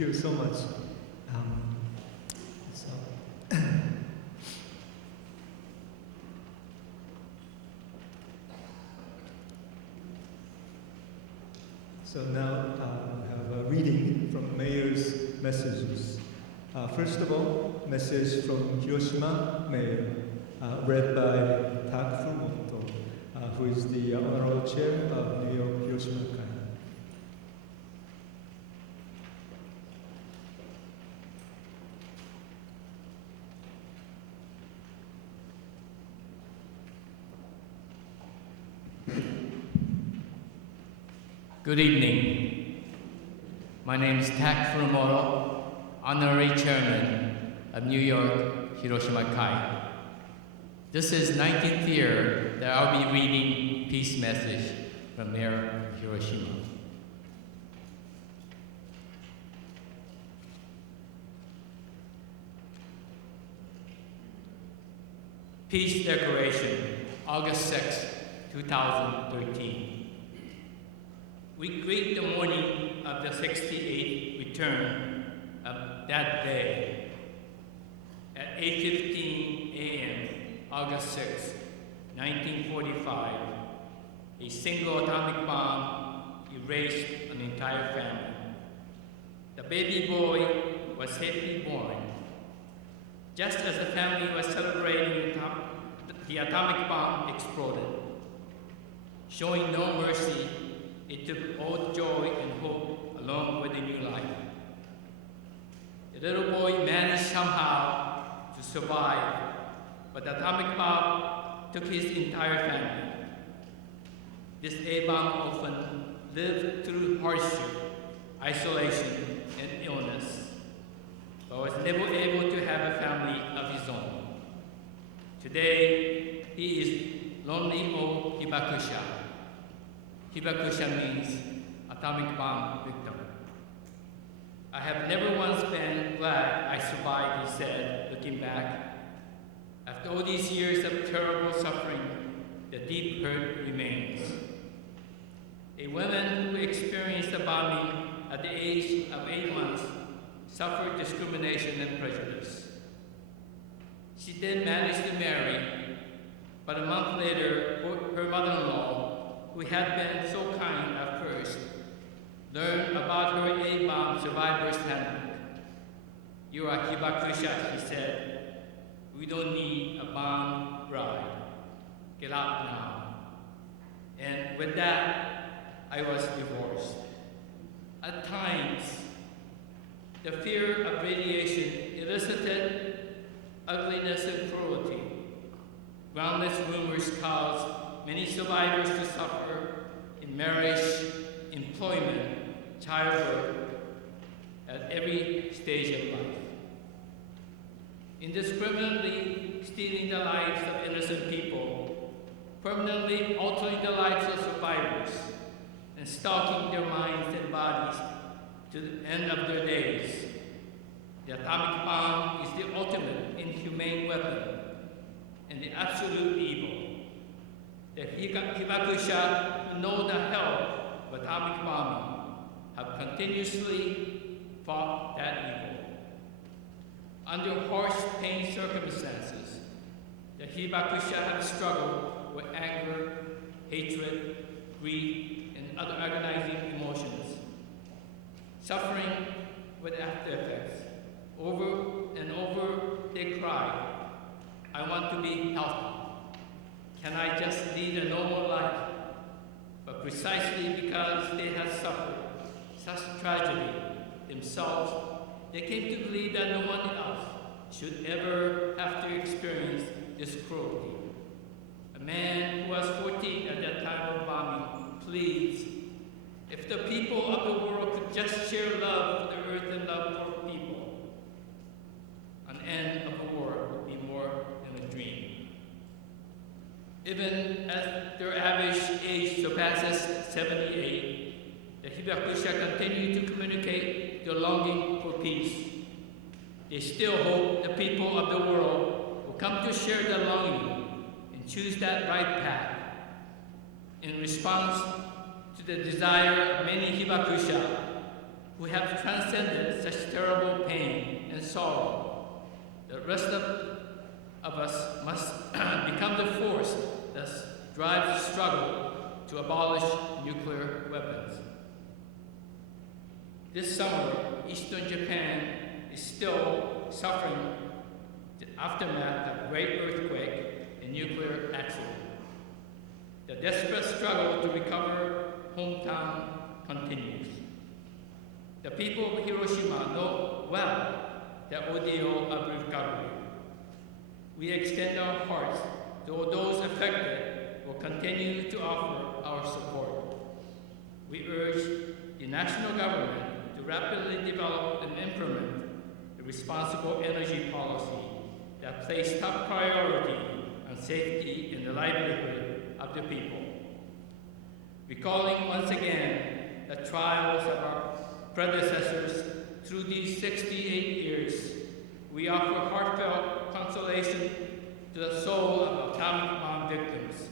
you so much. So now we have a reading from Mayor's messages. First of all, message from Hiroshima Mayor, read by Tak Fumoto, who is the Honorable Chair of New York Hiroshima Kai. Good evening. My name is Tak Furumoto, Honorary Chairman of New York Hiroshima Kai. This is 19th year that I'll be reading peace message from Mayor of Hiroshima. Peace Declaration, August 6, 2013. We greet the morning of the 68th return of that day. At 8:15 a.m., August 6, 1945, a single atomic bomb erased an entire family. The baby boy was safely born. Just as the family was celebrating, the atomic bomb exploded. Showing no mercy, it took old joy and hope along with a new life. The little boy managed somehow to survive, but the atomic bomb took his entire family. This A-bomb orphan lived through hardship, isolation, and illness, but was never able to have a family of his own. Today, he is lonely old Hibakusha. Hibakusha means atomic bomb victim. I have never once been glad I survived, he said, looking back. After all these years of terrible suffering, the deep hurt remains. A woman who experienced the bombing at the age of 8 months suffered discrimination and prejudice. She then managed to marry, but a month later, her mother-in-law, who had been so kind at first, learned about her A-bomb survivor's handbook. You are Hibakusha, he said. We don't need a bomb bride. Get out now. And with that, I was divorced. At times, the fear of radiation elicited ugliness and cruelty. Groundless rumors caused many survivors to suffer in marriage, employment, childbirth, at every stage of life. Indiscriminately stealing the lives of innocent people, permanently altering the lives of survivors, and stalking their minds and bodies to the end of their days. The atomic bomb is the ultimate inhumane weapon and the absolute evil. The Hibakusha who know the hell of atomic bombing have continuously fought that evil. Under harsh pain circumstances, the Hibakusha have struggled with anger, hatred, grief, and other agonizing emotions. Suffering with after effects. Over and over they cry, I want to be healthy. Can I just lead a normal life? But precisely because they have suffered such tragedy themselves, they came to believe that no one else should ever have to experience this cruelty. A man who was 14 at that time of bombing pleads, if the people of the world could just share love for the earth and love for people, an end of the war would be more than a dream. Even as their average age surpasses 78, the Hibakusha continue to communicate their longing for peace. They still hope the people of the world will come to share their longing and choose that right path. In response to the desire of many Hibakusha, who have transcended such terrible pain and sorrow. The rest of us must become the force that drives the struggle to abolish nuclear weapons. This summer, Eastern Japan is still suffering the aftermath of great earthquake and nuclear accident. The desperate struggle to recover hometown continues. The people of Hiroshima know well the ordeal of recovery. We extend our hearts to all those affected will continue to offer our support. We urge the national government to rapidly develop and implement a responsible energy policy that places top priority on safety and the livelihood of the people. Recalling once again the trials of our predecessors through these 68 years, we offer heartfelt consolation to the soul of atomic bomb victims,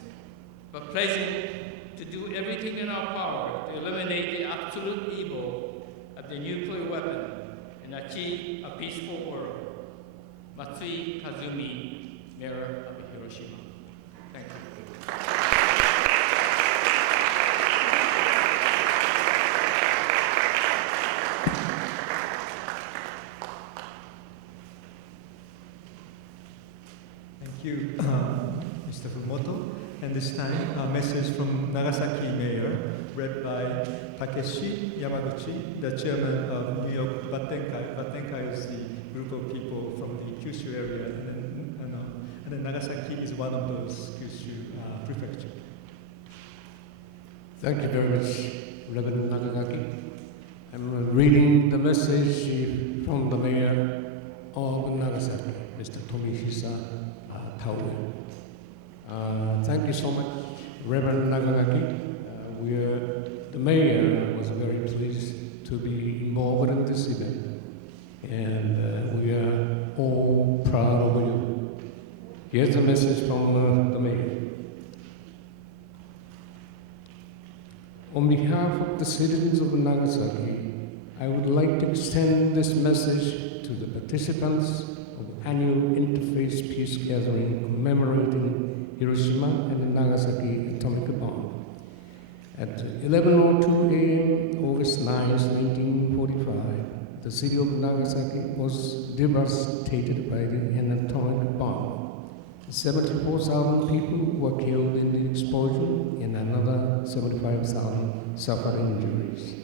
but pledging to do everything in our power to eliminate the absolute evil of the nuclear weapon and achieve a peaceful world. Matsui Kazumi, Mayor of Hiroshima. Thank you. Thank you, Mr. Fumoto. And this time, a message from Nagasaki Mayor, read by Takeshi Yamaguchi, the chairman of New York Battenkai. Battenkai is the group of people from the Kyushu area, and then Nagasaki is one of those Kyushu prefecture. Thank you very much, Reverend Nagasaki. I'm reading the message from the mayor of Nagasaki, Mr. Tomihisa Taue. Thank you so much, Reverend Nagasaki. The mayor was very pleased to be involved in this event, and we are all proud of you. Here's a message from the mayor. On behalf of the citizens of Nagasaki, I would like to extend this message to the participants of the annual Interfaith Peace Gathering commemorating Hiroshima and Nagasaki atomic bomb. At 11:02 a.m., August 9, 1945, the city of Nagasaki was devastated by an atomic bomb. 74,000 people were killed in the explosion and another 75,000 suffered injuries.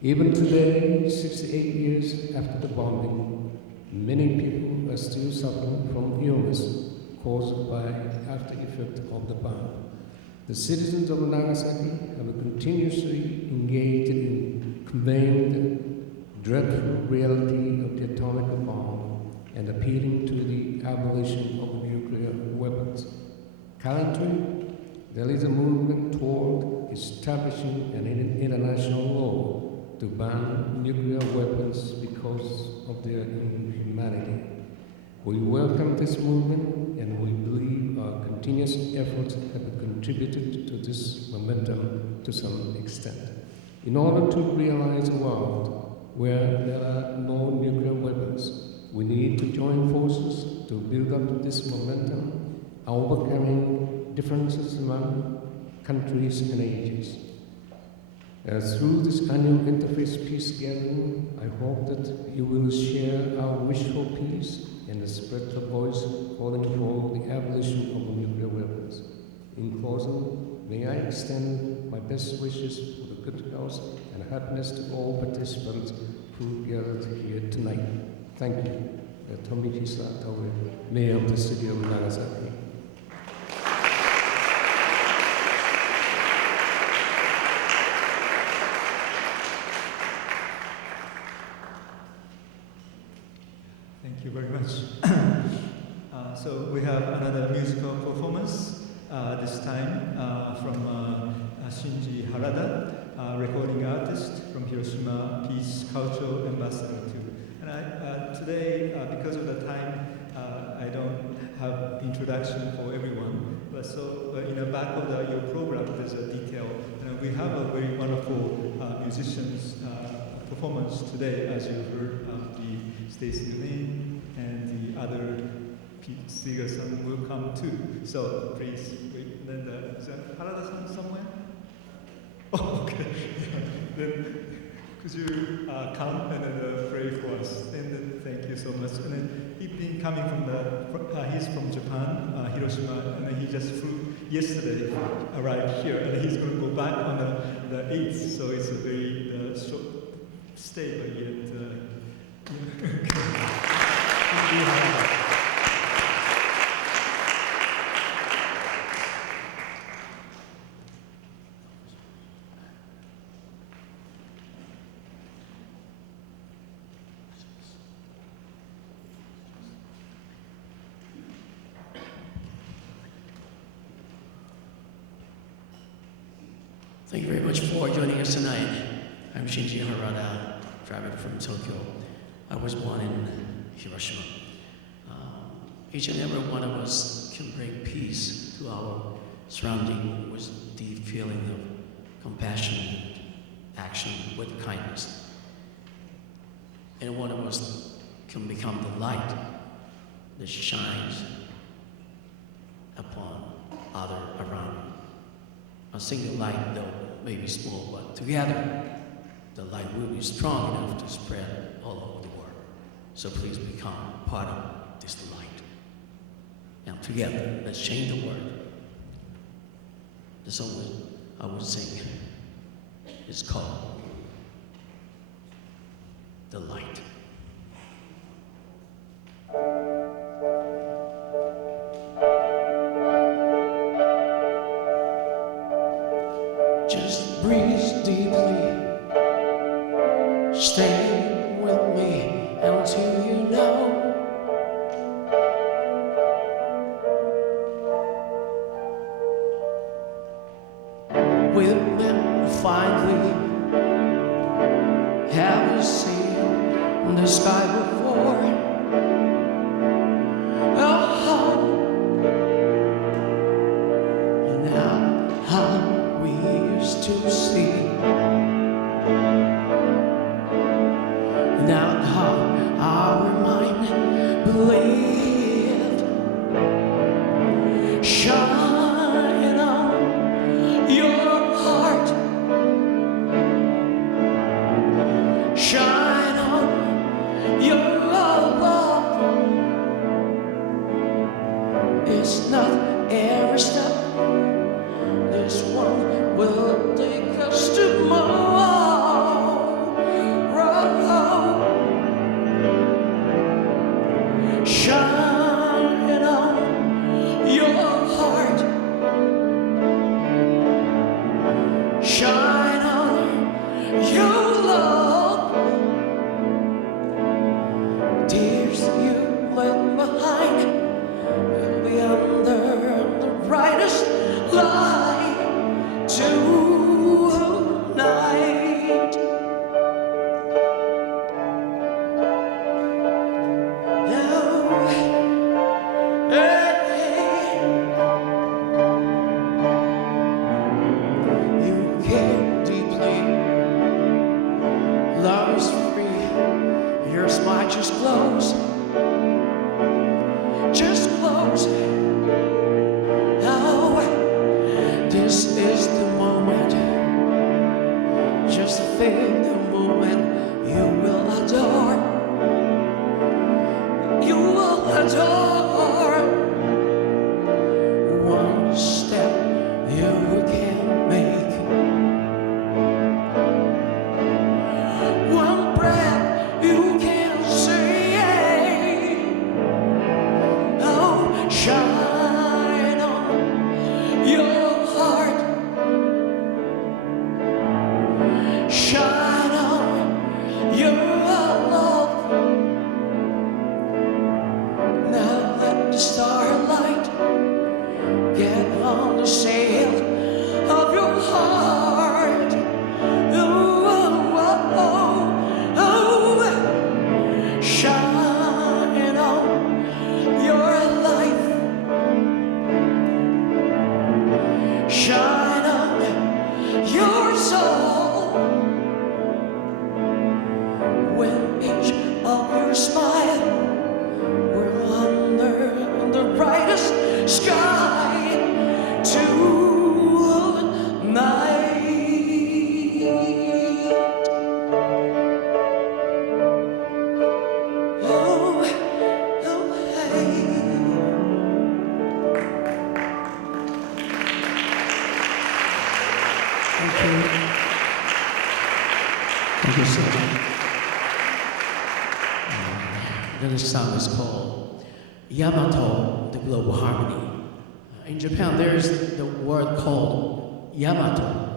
Even today, 68 years after the bombing, many people are still suffering from illness caused by after effect of the bomb. The citizens of Nagasaki have continuously engaged in conveying the dreadful reality of the atomic bomb and appealing to the abolition of nuclear weapons. Currently, there is a movement toward establishing an international law to ban nuclear weapons because of their inhumanity. We welcome this movement, and we believe our continuous efforts have contributed to this momentum to some extent. In order to realize a world where there are no nuclear weapons, we need to join forces to build up this momentum, overcoming differences among countries and ages. Through this annual Interfaith Peace Gathering, I hope that you will share our wish for peace and spread the voice calling for the abolition of nuclear weapons. In closing, may I extend my best wishes for the good health and happiness to all participants who gathered here tonight. Thank you. Tomihisa Taue, Mayor of the City of Nagasaki. Thank you very much. So we have another musical performance, this time from Shinji Harada, recording artist from Hiroshima, Peace Cultural Ambassador too. And today, because of the time, I don't have introduction for everyone, but so in the back of your program, there's a detail. And we have a very wonderful musicians performance today, as you heard, the StacyLyn and the other Pete Seeger-san will come too. So please wait. Then is that Harada-san somewhere? Oh, okay. Then could you come and then pray for us? And then thank you so much. And then he's been coming from he's from Japan, Hiroshima, and then he just flew yesterday, arrived here, and he's going to go back on the 8th. So it's a very short stay, but yet. Thank you very much for joining us tonight. I'm Shinji Harada, driver from Tokyo. I was born in Hiroshima. Each and every one of us can bring peace to our surrounding with deep feeling of compassion and action with kindness. And one of us can become the light that shines upon other around you. A single light, though, may be small, but together, the light will be strong enough to spread all over the world. So please become part of this light. And together, let's change the world. The song I would sing is called The Light. Just breathe deeply, stay with me until you know we've been finally have seen the sky before. Oh, now how we used to see. Now how our mind believed. Shine on your heart. Shine on your love. It's not every step. This one will take us tomorrow. Shine on your heart. Shine on your love. Tears you left behind will be under the brightest light tonight. You care deeply, love is free, your smile just glows. Just close. Oh, this is the moment. Just feel the moment you will adore. You will adore. One step you can make. One breath you can say. Oh, shine on your heart. Shine on your love. Now let the starlight get on the sail of your heart. Oh, oh, oh, oh. Shine on your life. Shine on your soul. Thank you. Thank you so much. This song is called Yamato, the Global Harmony. In Japan, there's the word called Yamato.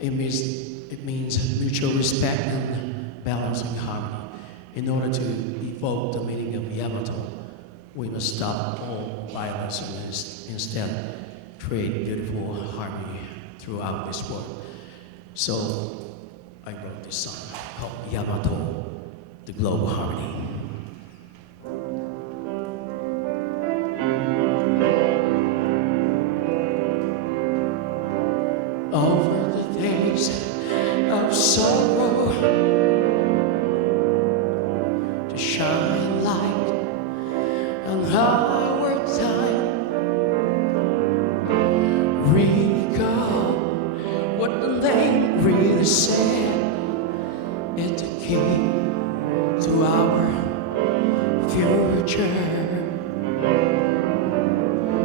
It means mutual respect and balancing harmony. In order to evoke the meaning of Yamato, we must stop all violence and instead create beautiful harmony throughout this world. So I wrote this song called Yamato, the Global Harmony. Over the days of sorrow, to shine light on our time, recall what they really said is the key to our future.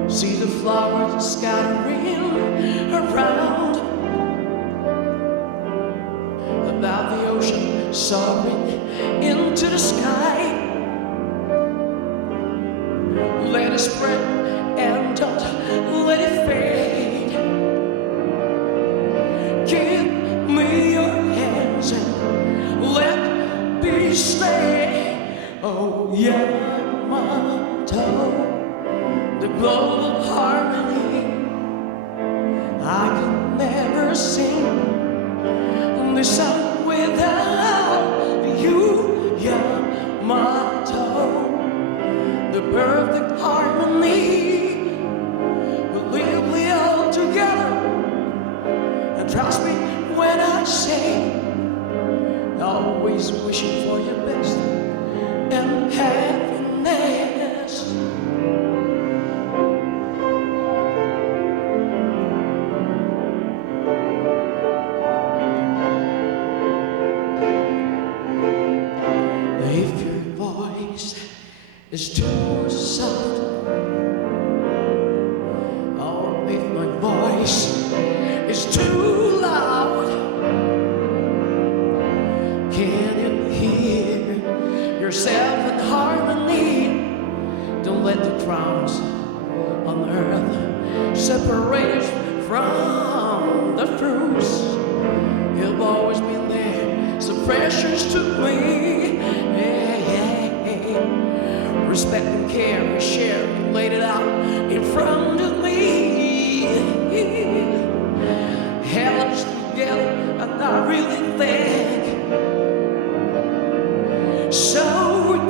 See the flowers scattering around, about the ocean soaring into the sky. Let it spread and don't let it fade. Give me your hands and let peace stay. Oh, Yamato, the global harmony. I can never sing this song without you, Yamato. The perfect harmony. We'll be all together. And trust me when I say, always wishing for your best and happiness. If your voice is too soft, or if my voice is too loud, can you hear yourself in harmony? Don't let the crowns on earth separate us from the fruits. You've always been there, so precious to me. Respect and care we share, you laid it out in front of me. Held us together, and I really think. So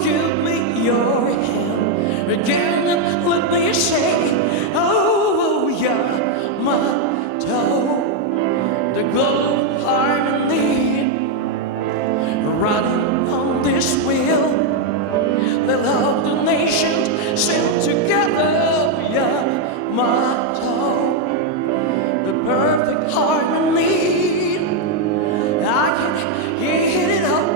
give me your hand again and let me say, oh, Yamato, the global harmony, running on this wheel. Let all the nations sing together, Yamato, the perfect harmony. I can hear it all.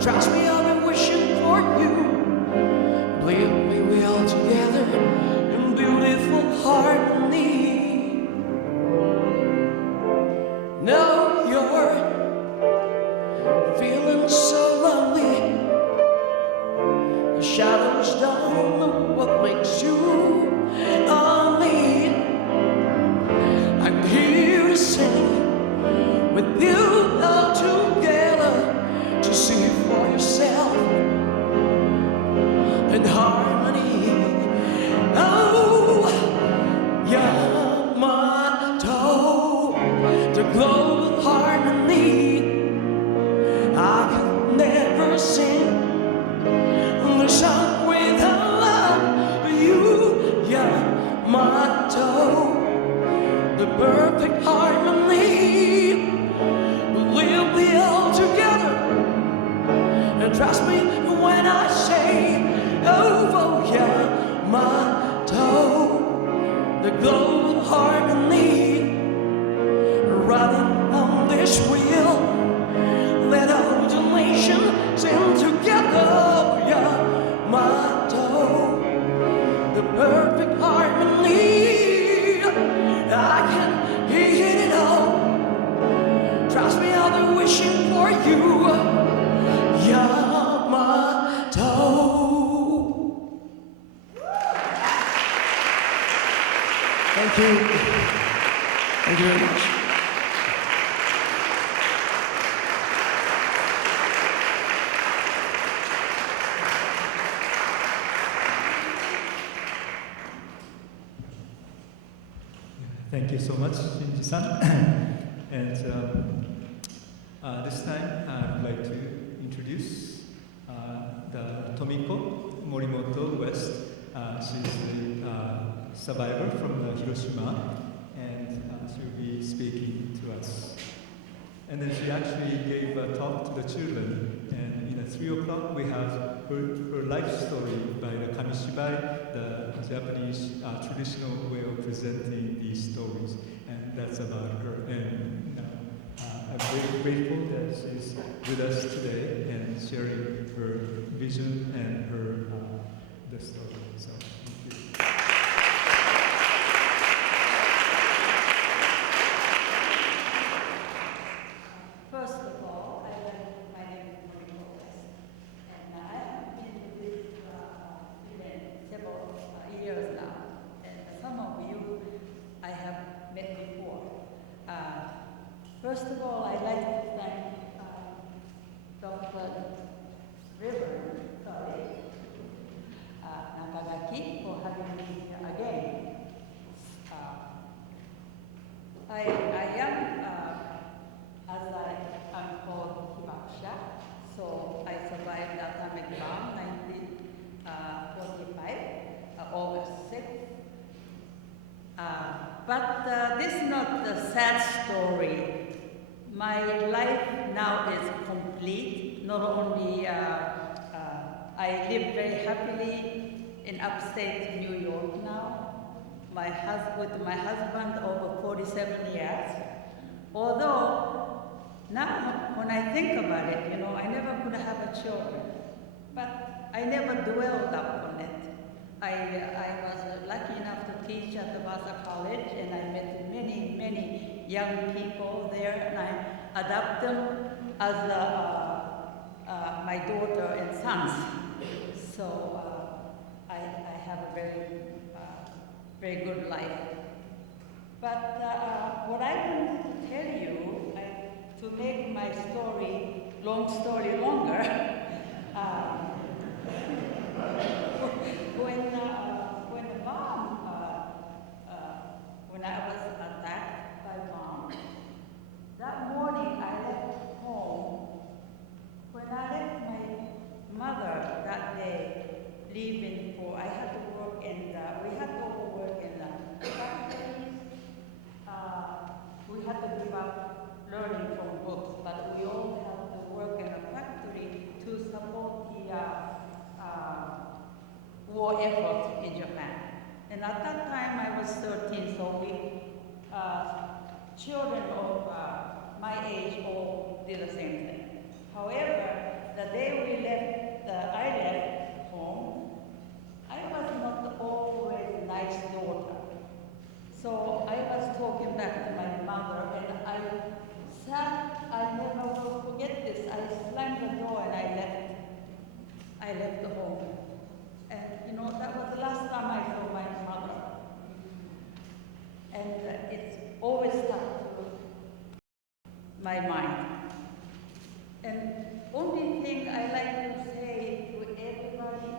Trust me, I've been wishing for you. Believe me, we're all together in beautiful harmony. Now you're feeling so lonely. The shadows don't know what makes you on me. I'm here to sing with you all together, to see for yourself in harmony. Oh, Yamato, the global harmony. I can never sing the song without you, Yamato, the perfect harmony. We'll be all together, and trust me when I say, oh, Yamato, the global harmony, running on this wheel. Let all the nations sing together, Yamato, the perfect harmony. I can hear it all. you. Thank you very much. Thank you so much, Shinji-san. And this time I'd like to introduce the Tomiko Morimoto West. She's a survivor from Hiroshima, and she'll be speaking to us. And then she actually gave a talk to the children, and at 3 o'clock we have her life story by the Kamishibai, the Japanese traditional way of presenting these stories, and that's about her. And I'm very grateful that she's with us today and sharing her vision and her the story. So thank you. First of all, my name is Tomiko M, and I have been with this event several years now, and some of you I have met before. First of all, I'd like to thank Dr. Nagasaki for having me here again. I am, as I'm called Hibakusha, so I survived the atomic bomb 1945, August 6th. But this is not the sad story. My life now is complete. Not only I live very happily in upstate New York now. With my husband over 47 years. Although now when I think about it, I never could have a children, but I never dwelled upon it. I was lucky enough to teach at the Vassar College, and I met many, many young people there, and I adopted them as my daughter and sons. So I have a very good life. But what I wanted to tell you, to make my long story longer, when the bomb, when I was attacked by bomb, that morning I left home. When I left my mother that day, leaving I had to work we had to work in the factories. We had to give up learning from books, but we all had to work in a factory to support the war effort in Japan. And at that time I was 13, so children of my age all did the same thing. However, the day I left home, I was not always a nice daughter. So I was talking back to my mother, and I never will forget this. I slammed the door and I left the home. And that was the last time I saw my mother. And it's always stuck to my mind. And only thing I like to say to everybody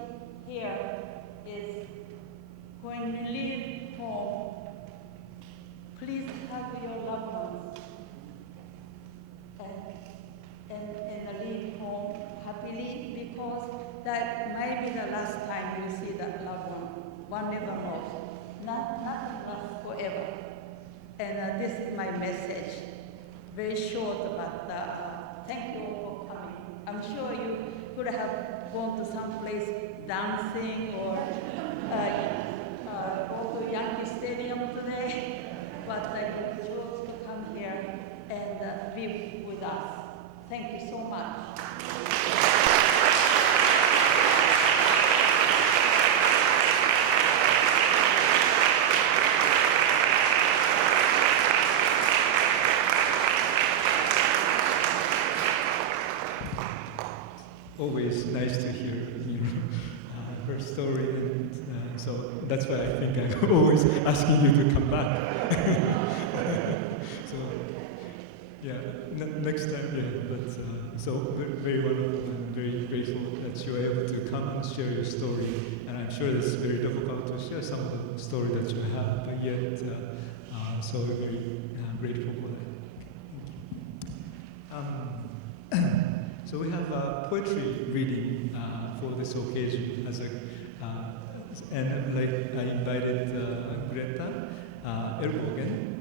here is, when you leave home, please hug your loved ones and leave home happily, because that might be the last time you see that loved one. One never knows. Nothing lasts forever. And this is my message. Very short, but thank you all for coming. I'm sure you could have gone to some place dancing or go to Yankee Stadium today, but you chose to come here and be with us. Thank you so much. Always nice to hear her story, and so that's why I think I'm always asking you to come back. So, yeah, next time, yeah. But so very wonderful and very grateful that you were able to come and share your story. And I'm sure it's very difficult to share some of the story that you have, but yet, so we're very grateful for that. So we have a poetry reading for this occasion as a, and like I invited Greta Elbogen.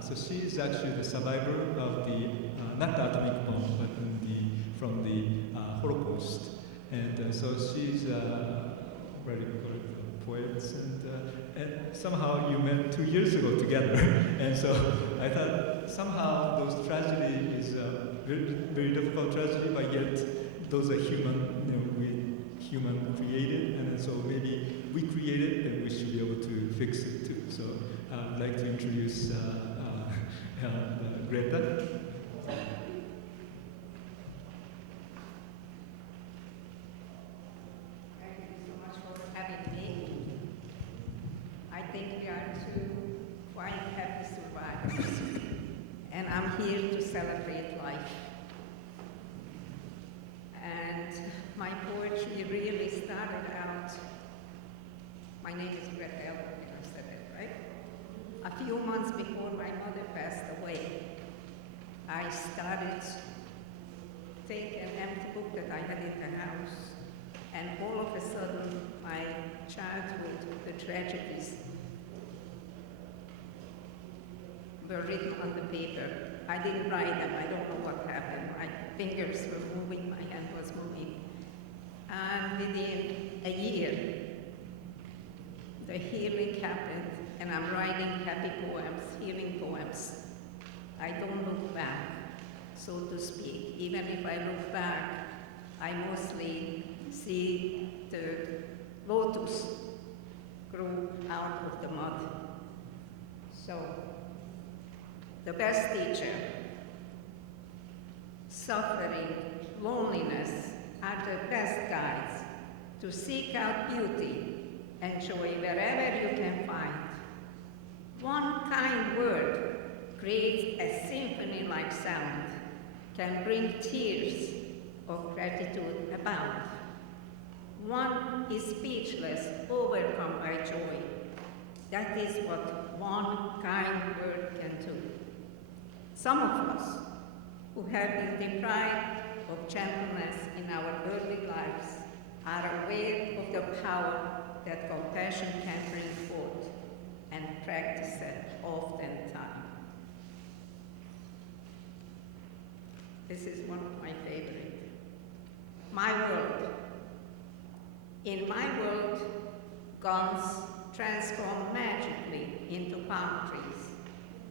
So she is actually the survivor of the, not the atomic bomb, but from the Holocaust. And so she's writing poets, and somehow you met 2 years ago together. And so I thought somehow those tragedy is a very, very difficult tragedy, but yet those are human, we human created, and so maybe we created, and we should be able to fix it too. So I'd like to introduce Greta. Thank you so much for having me. I think we are two quite happy survivors, and I'm here to celebrate life. And my poetry really started out, my name is Greta Elbogen, I said that, right? A few months before my mother passed away, I started to take an empty book that I had in the house, and all of a sudden, my childhood, the tragedies were written on the paper. I didn't write them, I don't know what happened. My fingers were moving, my hand was moving. And within a year, the healing happened, and I'm writing happy poems, healing poems. I don't look back, so to speak. Even if I look back, I mostly see the lotus grow out of the mud. So, the best teacher, suffering, loneliness are the best guides to seek out beauty and joy wherever you can find. One kind word creates a symphony-like sound, can bring tears of gratitude about. One is speechless, overcome by joy. That is what one kind word can do. Some of us who have been deprived of gentleness in our early lives are aware of the power that compassion can bring forth and practice it oftentimes. This is one of my favorites. My world. In my world, guns transform magically into palm trees.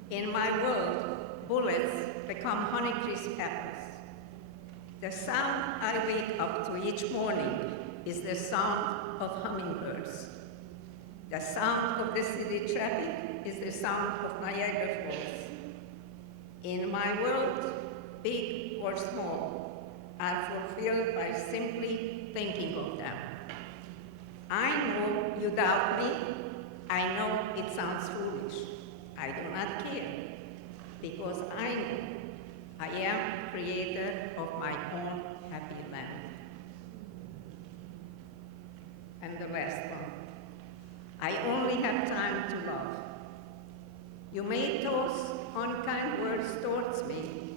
In my world, bullets become Honeycrisp peppers. The sound I wake up to each morning is the sound of hummingbirds. The sound of the city traffic is the sound of Niagara Falls. In my world, big or small, are fulfilled by simply thinking of them. I know you doubt me. I know it sounds foolish. I do not care, because I know I am creator of my own happy land. And the last one. I only have time to love. You may toss unkind words towards me.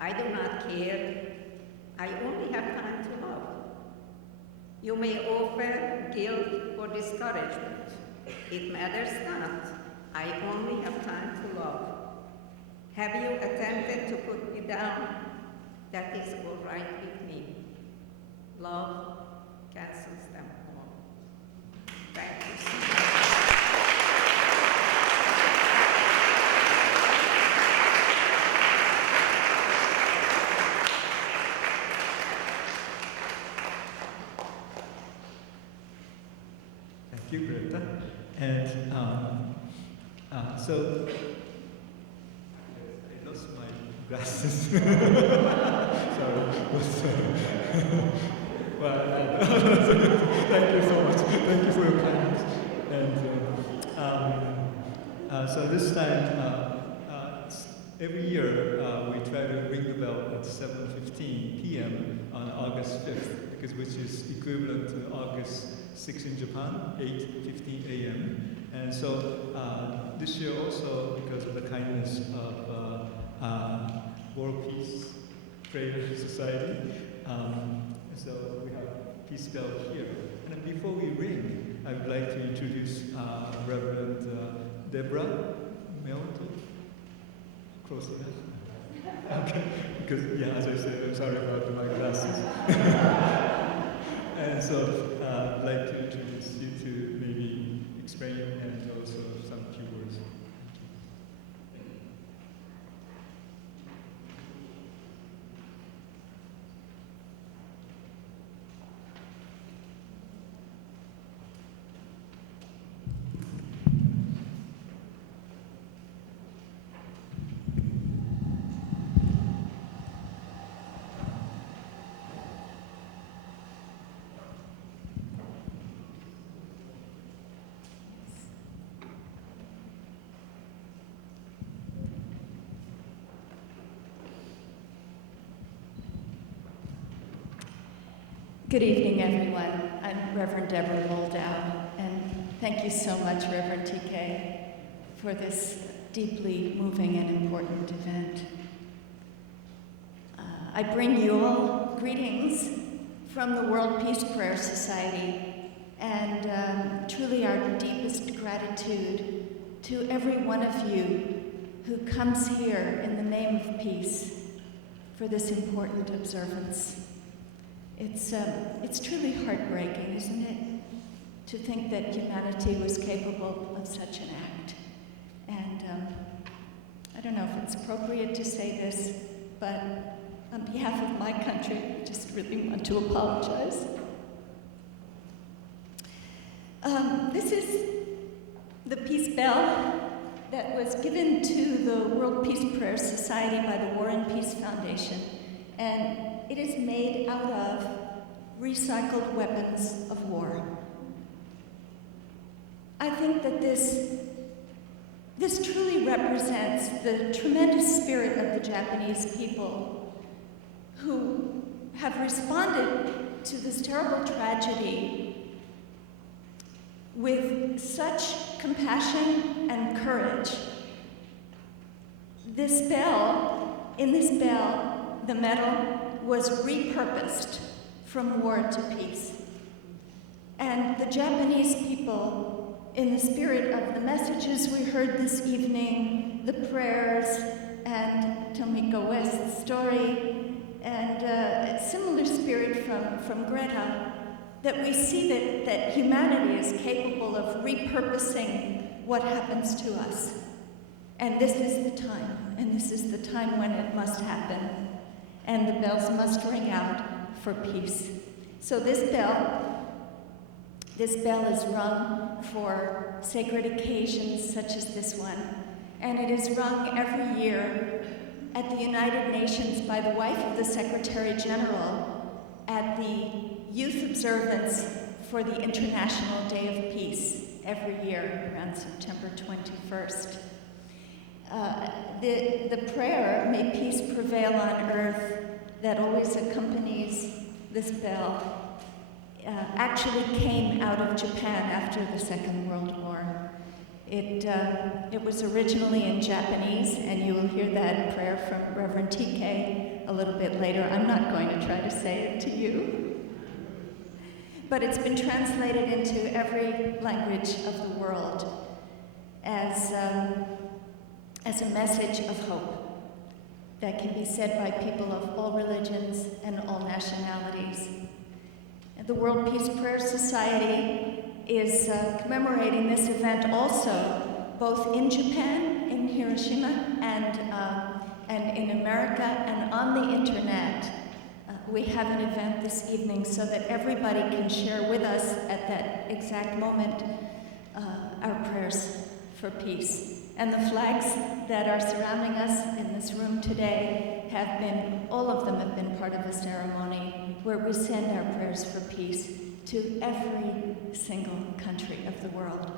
I do not care. I only have time to love. You may offer guilt or discouragement. It matters not. I only have time to love. Have you attempted to put me down? That is all right with me. Love cancels them all. Thank you so much. Thank you, Greta. And so, I lost my glasses. Sorry. Well, thank you so much. Thank you for your kindness. And so this time, every year we try to ring the bell at 7:15 p.m. on August 5th, which is equivalent to August 6 in Japan, 8:15 a.m. And so this year also, because of the kindness of World Peace Prayer Society, so we have peace bell here. And before we ring, I would like to introduce Reverend Deborah Melton. Close enough? Okay, because, as I said, I'm sorry about my glasses. And so I'd like to introduce you to maybe explain and also some few words. Good evening, everyone. I'm Reverend Deborah Moldow, and thank you so much, Reverend TK, for this deeply moving and important event. I bring you all greetings from the World Peace Prayer Society, and truly our deepest gratitude to every one of you who comes here in the name of peace for this important observance. It's truly heartbreaking, isn't it, to think that humanity was capable of such an act. And I don't know if it's appropriate to say this, but on behalf of my country, I just really want to apologize. This is the peace bell that was given to the World Peace Prayer Society by the War and Peace Foundation, and it is made out of recycled weapons of war. I think that this truly represents the tremendous spirit of the Japanese people who have responded to this terrible tragedy with such compassion and courage. In this bell, the metal was repurposed from war to peace. And the Japanese people, in the spirit of the messages we heard this evening, the prayers, and Tomiko West's story, and a similar spirit from Greta, that we see that humanity is capable of repurposing what happens to us. And this is the time, and this is the time when it must happen. And the bells must ring out for peace. So this bell is rung for sacred occasions such as this one, and it is rung every year at the United Nations by the wife of the Secretary General at the youth observance for the International Day of Peace every year around September 21st. The prayer, "May peace prevail on earth," that always accompanies this bell, actually came out of Japan after the Second World War. It was originally in Japanese, and you will hear that prayer from Reverend TK a little bit later. I'm not going to try to say it to you. But it's been translated into every language of the world as a message of hope that can be said by people of all religions and all nationalities. And the World Peace Prayer Society is commemorating this event also, both in Japan, in Hiroshima, and in America, and on the internet. We have an event this evening so that everybody can share with us at that exact moment our prayers for peace. And the flags that are surrounding us in this room today all of them have been part of a ceremony where we send our prayers for peace to every single country of the world,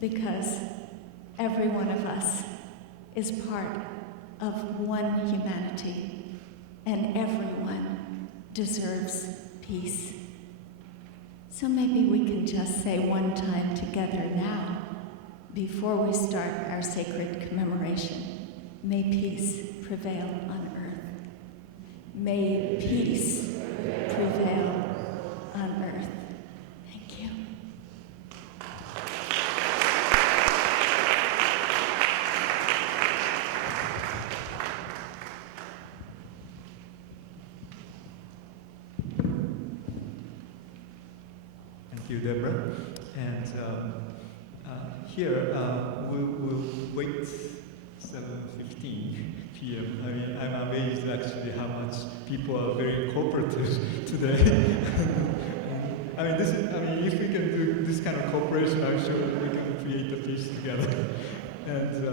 because every one of us is part of one humanity, and everyone deserves peace. So maybe we can just say one time together now, before we start our sacred commemoration, may peace prevail on earth. May peace prevail on earth. Thank you. Thank you, Deborah. And here we'll wait 7:15 p.m. I mean, I'm amazed actually how much people are very cooperative today. I mean, if we can do this kind of cooperation, I'm sure we can create the peace together. And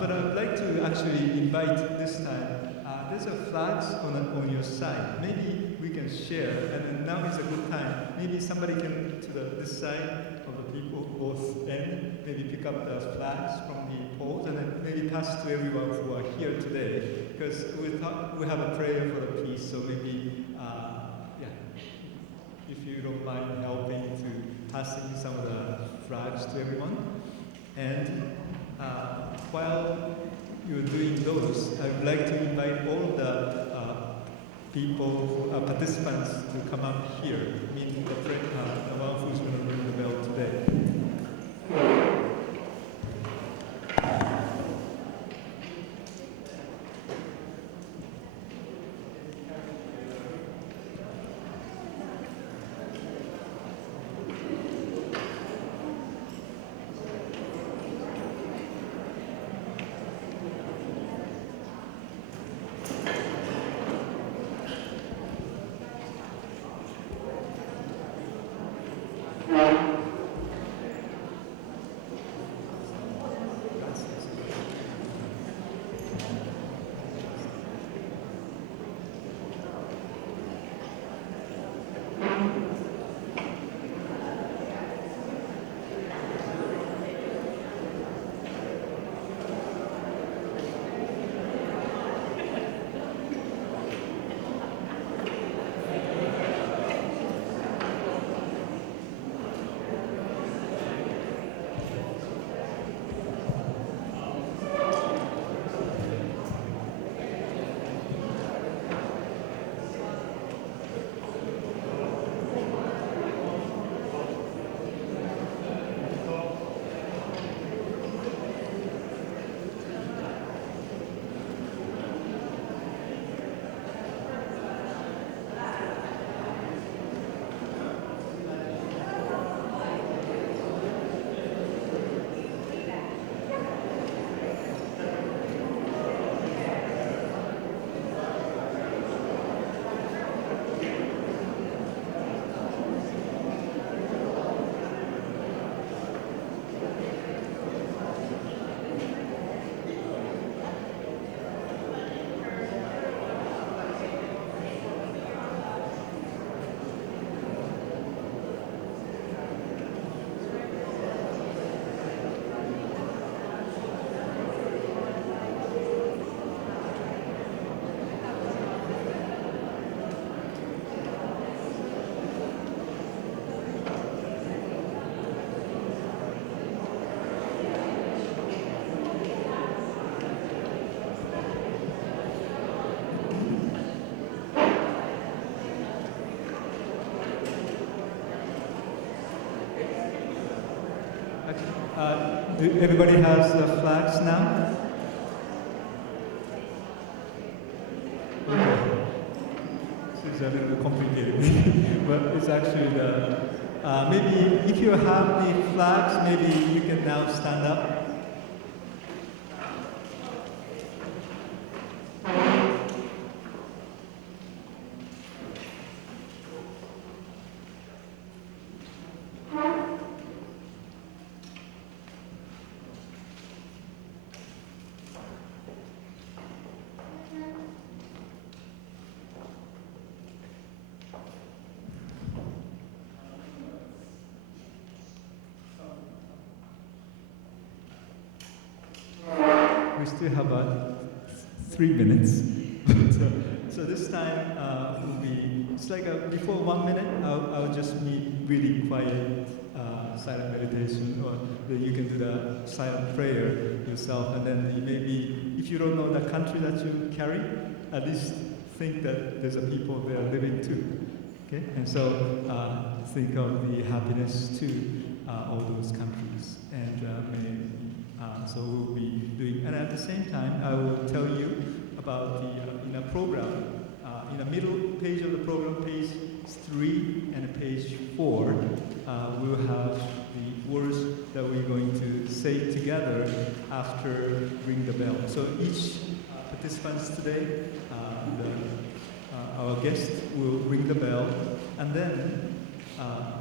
but I'd like to actually invite this time. There's a flags on your side. Maybe we can share, and then now is a good time. Maybe somebody can to this side of the people, both ends, maybe pick up the flags from the poles, and then maybe pass to everyone who are here today. Because we have a prayer for the peace, so maybe, if you don't mind helping to passing some of the flags to everyone. And while you're doing those, I would like to invite all the people, participants to come up here, meaning the one who's going to ring the bell today. Everybody has the flags now? Okay. This is a little bit complicated, but it's actually the, maybe if you have the flags, maybe you can now stand up. we still have about 3 minutes. So this time will be, it's like before 1 minute, I'll just need really quiet silent meditation, or you can do the silent prayer yourself, and then maybe, if you don't know the country that you carry, at least think that there's a people there living too. Okay? And so think of the happiness to all those countries. And so we'll be doing, and at the same time, I will tell you about the in a program. In the middle page of the program, page 3 and page 4, we'll have the words that we're going to say together after ring the bell. So each participants today, our guest will ring the bell, and then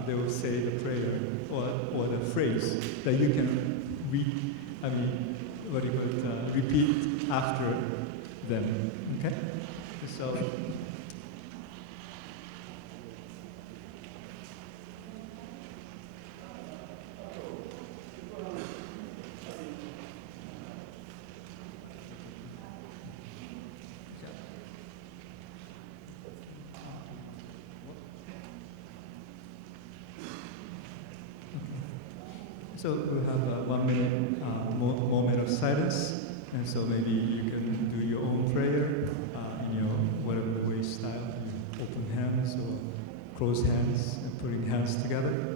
they will say the prayer or the phrase that you can repeat after them. Okay? So. So we'll have 1 minute moment of silence, and so maybe you can do your own prayer in your whatever the way style, open hands or closed hands, and putting hands together.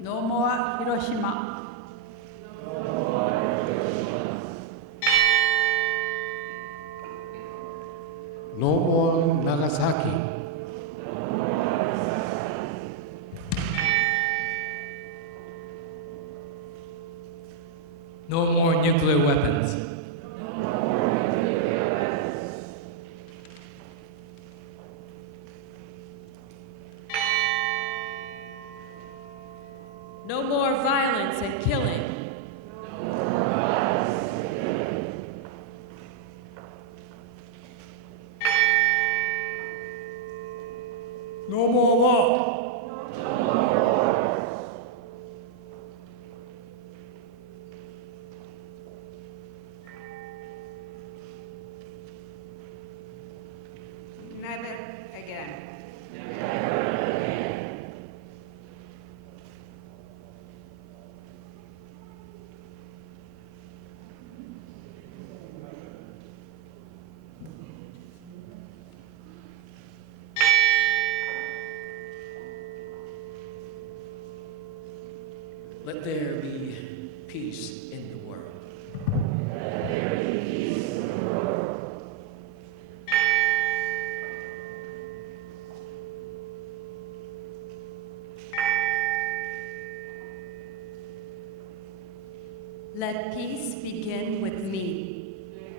No more Hiroshima. No more Nagasaki. No more nuclear weapons. No more violence and killing. No more war. Never again. Let there be peace in the world. Let there be peace in the world. Let peace begin with me.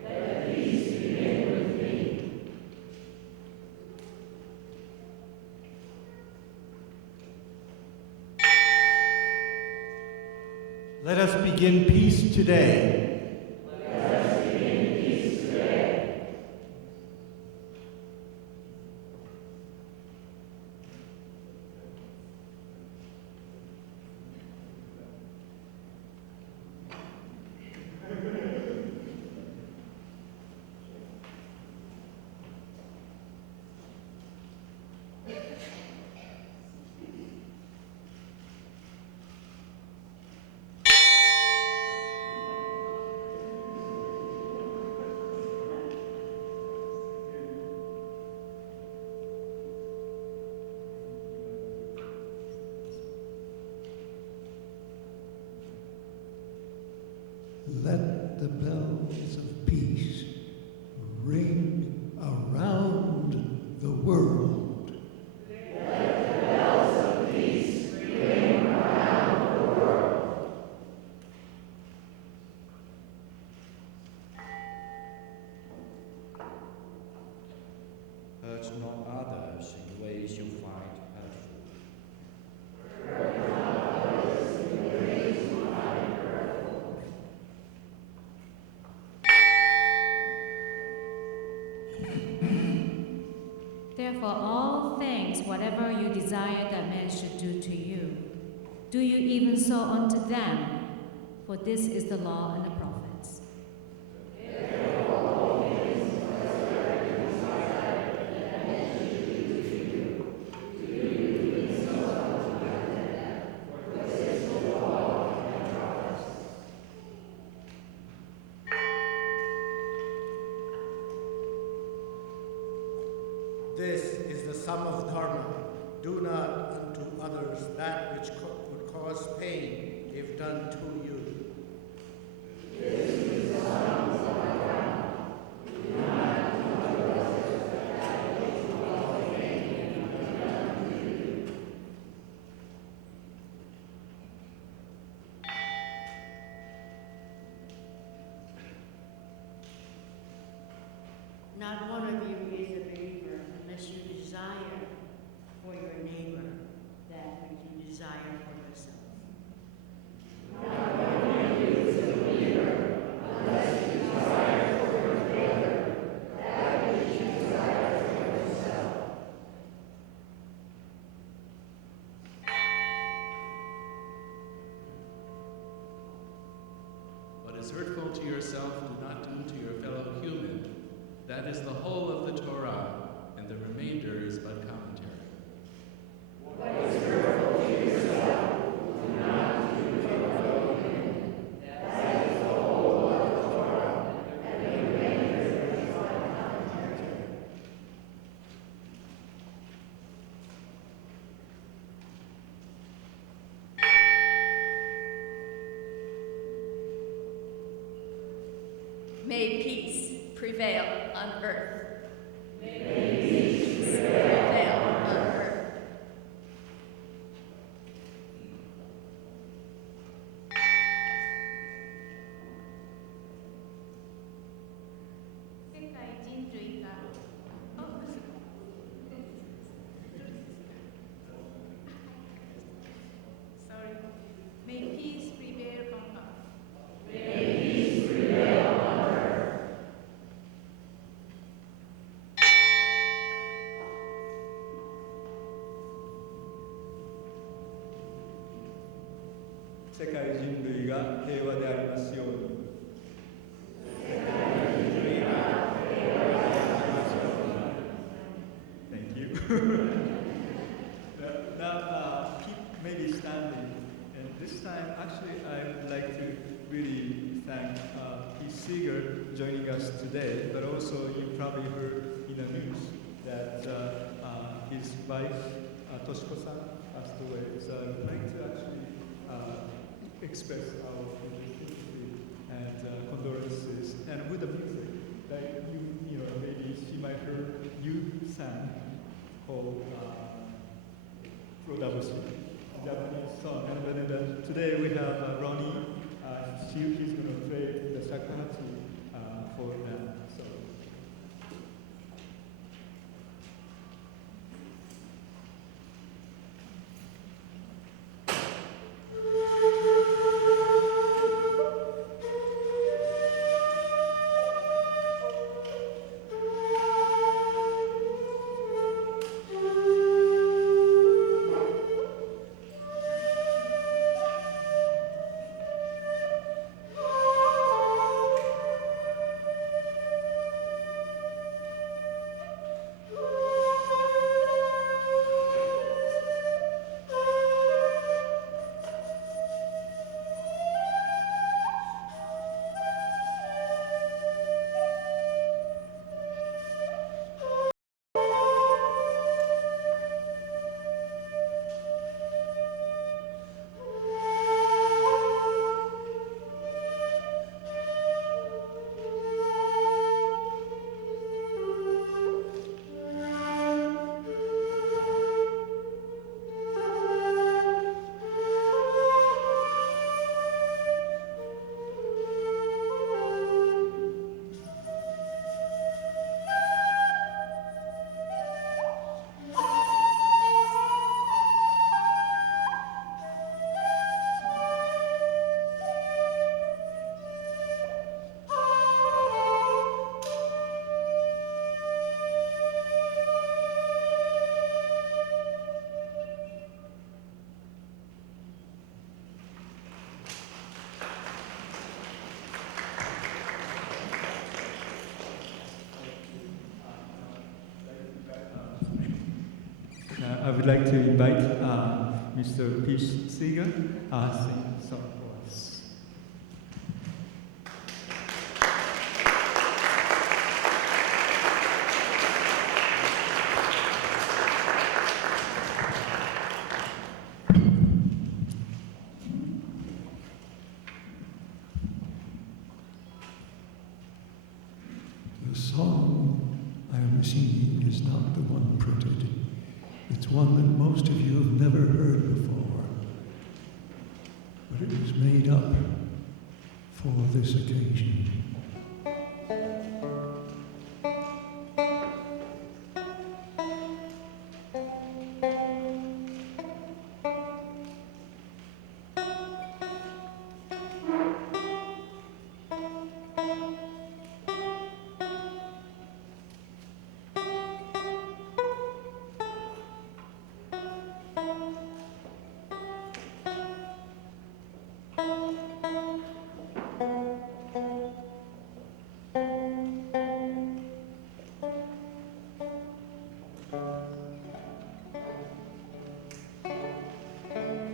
Let peace begin with me. Let us begin peace today. Let us begin peace today. let the bells of peace ring around the world. Let the bells of peace ring around the world. Hurt not others in ways you find hurtful. Hurt not others in ways you find hurtful. Therefore, all things, whatever you desire that men should do to you, do you even so unto them, for this is the law and the prophets. Therefore, all things, whatsoever you desire that men should do to you, do you even so unto them, for this is the law and the prophets. This is the sum of dharma. Do not unto others that which would cause pain if done to you. This is the sum of dharma. Do not unto others that which would cause pain if done to you. Not one of you is a believer unless you desire for your neighbor that which you desire for yourself. Not one of you is a believer unless you desire for your neighbor that which you desire for yourself. What is hurtful to yourself, do not do to your fellow human. That is the whole of the Torah, and the remainder is but commentary. What is hurtful to yourself, do not do to your fellow human. That is the whole of the Torah, and the remainder is but commentary. May peace prevail on earth. May peace Prevail on earth. Sorry. May peace prevail on earth. May peace prevail on earth. 세계人類が平和でありますように。Thank you. Now, Pete may be standing, and this time, actually, I would like to really thank Pete Seeger joining us today, but also you probably heard in the news that his wife, Toshiko-san, passed away. So I'd like to actually express our sympathy and condolences, and with the music, like you know, maybe she might heard you sang called Rodabushi, Japanese song. And then today we have Ronnie. He's going to play the shakuhachi for them. So. would like to invite Mr. Pete Seeger sing a song for us. The song I am singing is not the one printed. It's one that most of you have never heard before. But it was made up for this occasion.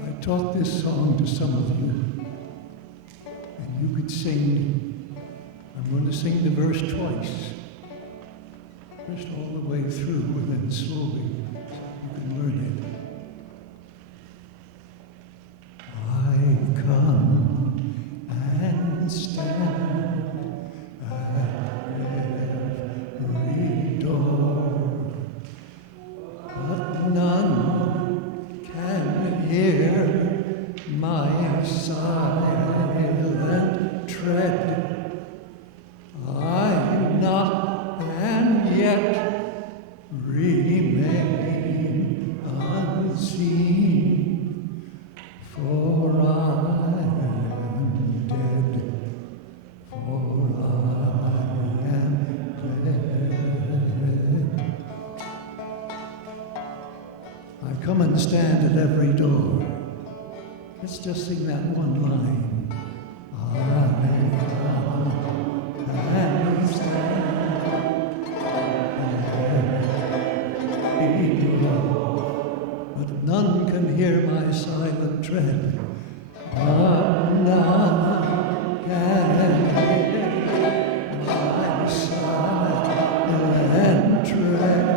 I taught this song to some of you, and you could sing. I'm going to sing the verse twice. First all the way through, and then slowly, so you can learn it. I come and stand at every door, but none can hear my silent tread. I knock and yet remain unseen, for I am dead, for I am dead. I come and stand at every door. Let's just sing that one line. I come and stand at every door, but none can hear my silent tread. But none can hear my silent tread.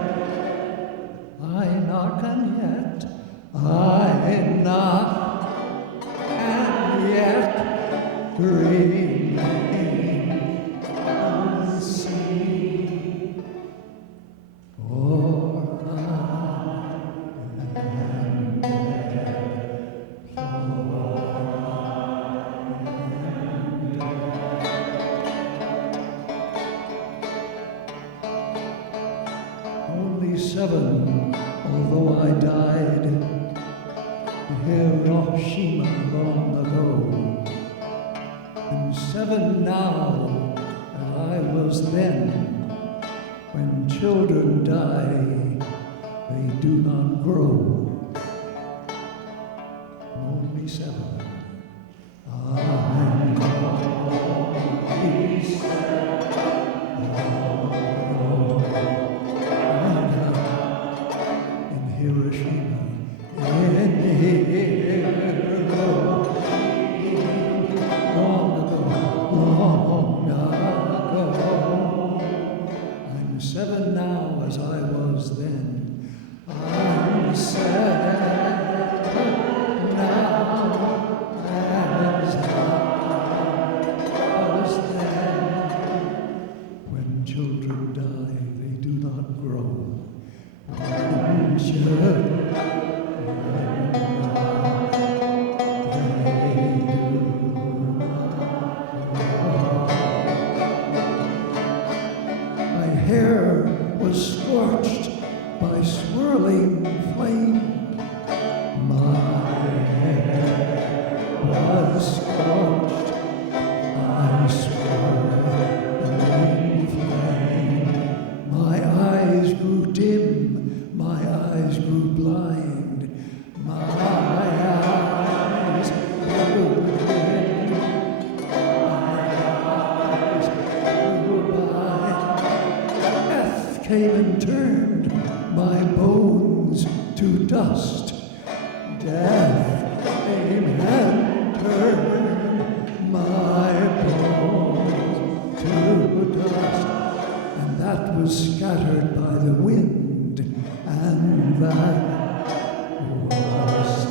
I knock and yet I knock, and yet remain unseen, for I am dead, for I am dead. Only 7, although I died in Hiroshima long ago, and 7 now as I was then. When children die, they do not grow. Only 7. I'm only 7. In Hiroshima, in Hiroshima, long ago. I'm 7 now as I was then. I'm 7 now as I was then. When children die, they do not grow. When children was scorched by swirling flame. My hair was scorched by swirling flame. My eyes grew dim, my eyes grew blind. My eyes grew dim, my eyes grew blind. Death came and turned my bones to dust. dust. Death came and turned my bones to dust, and that was scattered by the wind, and that was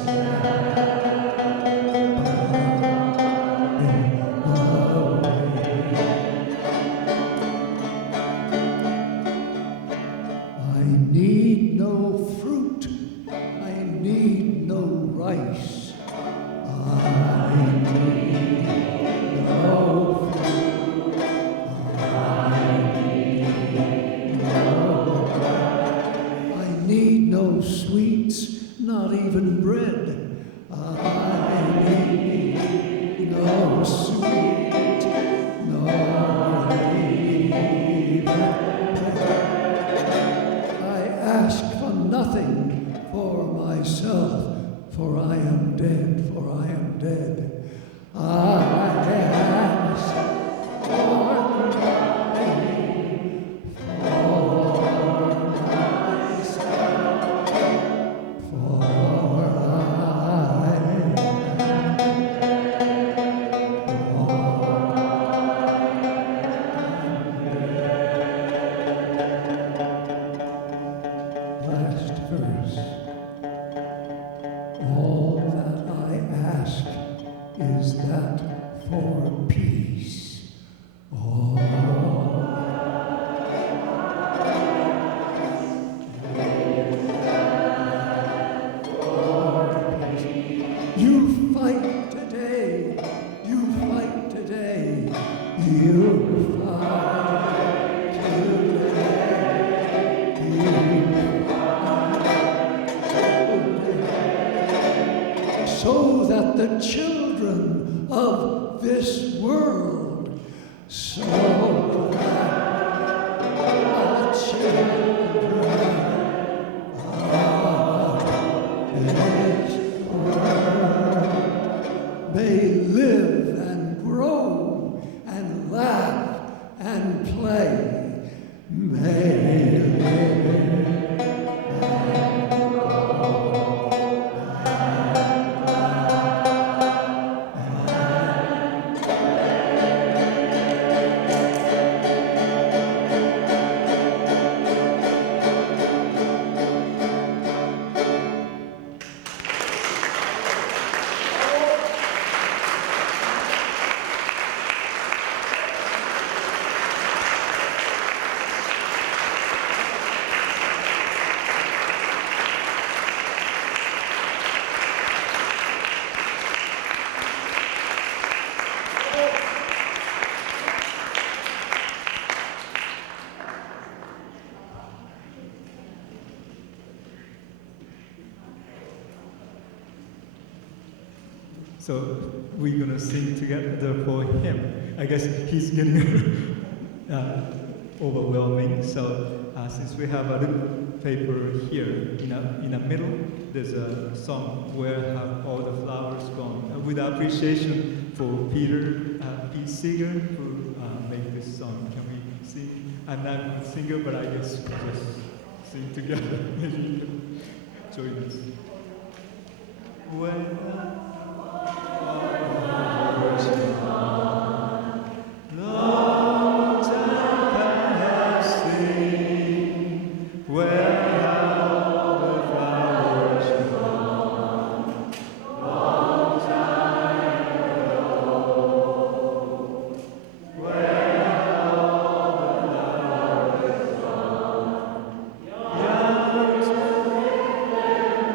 So we're gonna sing together for him. I guess he's getting overwhelming. So since we have a little paper here in the middle, there's a song "Where Have All the Flowers Gone?" With appreciation for Pete Seeger, who made this song. Can we sing? I'm not a singer, but I guess we'll just sing together. Maybe you can join us. When long time passing, where have the flowers gone? Long time ago, where have the flowers gone? Young to everyone,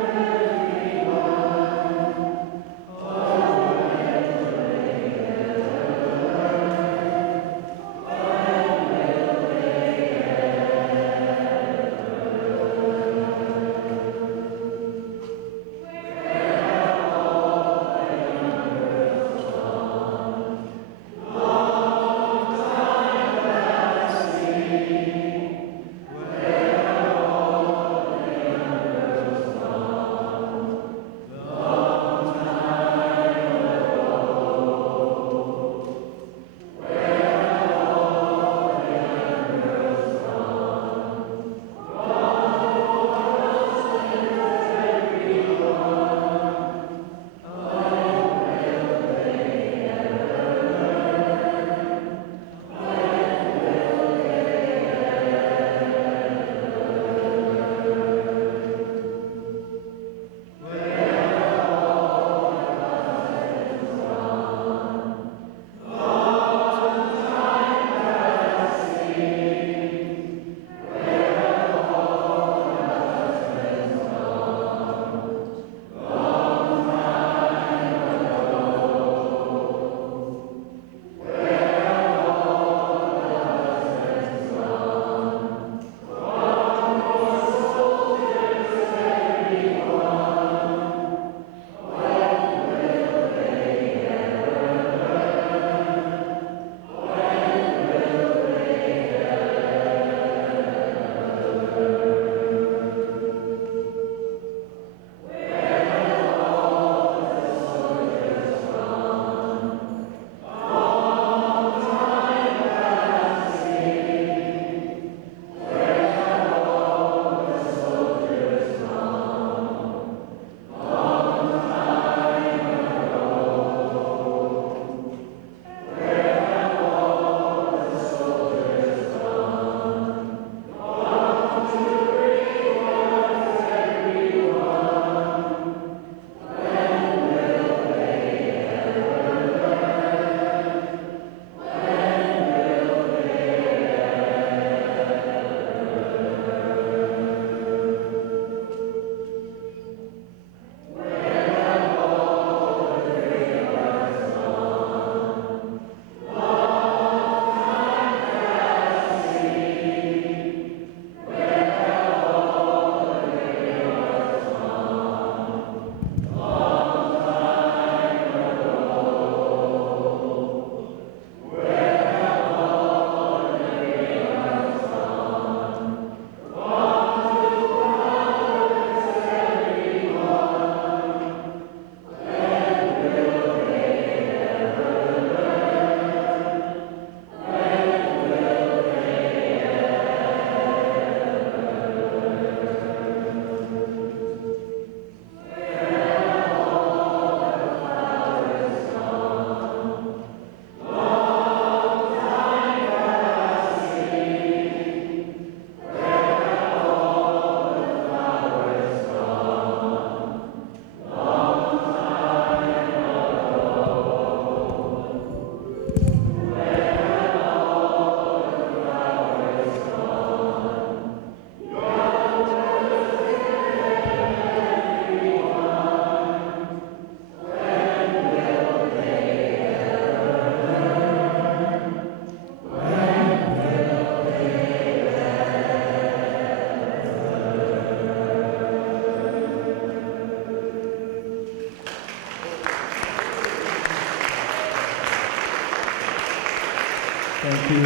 Thank you.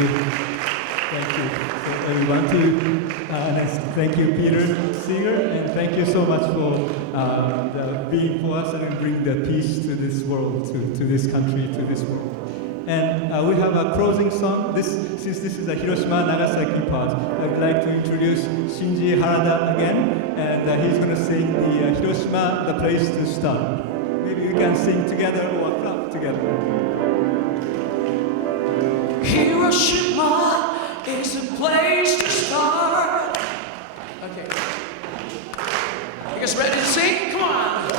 Thank you, everyone. Thank you, Peter Seeger, and thank you so much for being for us and bring the peace to this world, to this country, to this world. And we have a closing song. Since this is a Hiroshima and Nagasaki part, I would like to introduce Shinji Harada again, and he's going to sing the Hiroshima, the place to start. Maybe we can sing together or clap together. Hiroshima is a place to start. Okay. You guys ready to sing? Come on.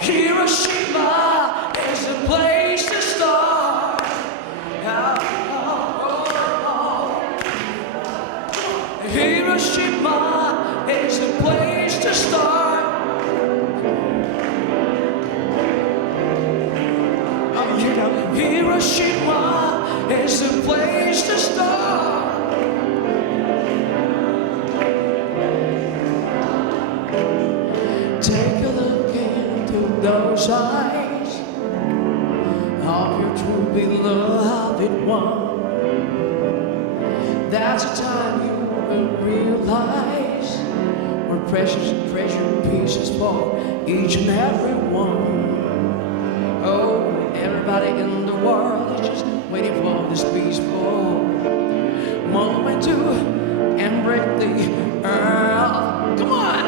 Hiroshima is a place to start. Hiroshima is a place to start. Hiroshima is a place to start. Take a look into those eyes of your true beloved one. That's the time you will realize what precious treasure pieces for each and every one. Oh, everybody in the world is just waiting for this peaceful moment to embrace the earth. Come on!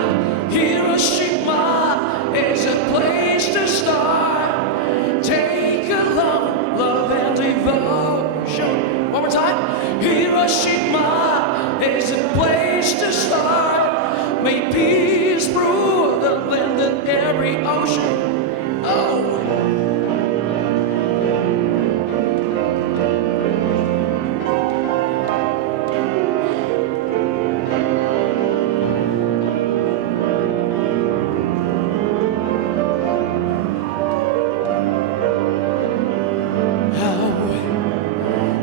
Hiroshima is a place to start. Take a love and devotion. One more time. Hiroshima is a place to start. May peace rule the land and every ocean. Oh.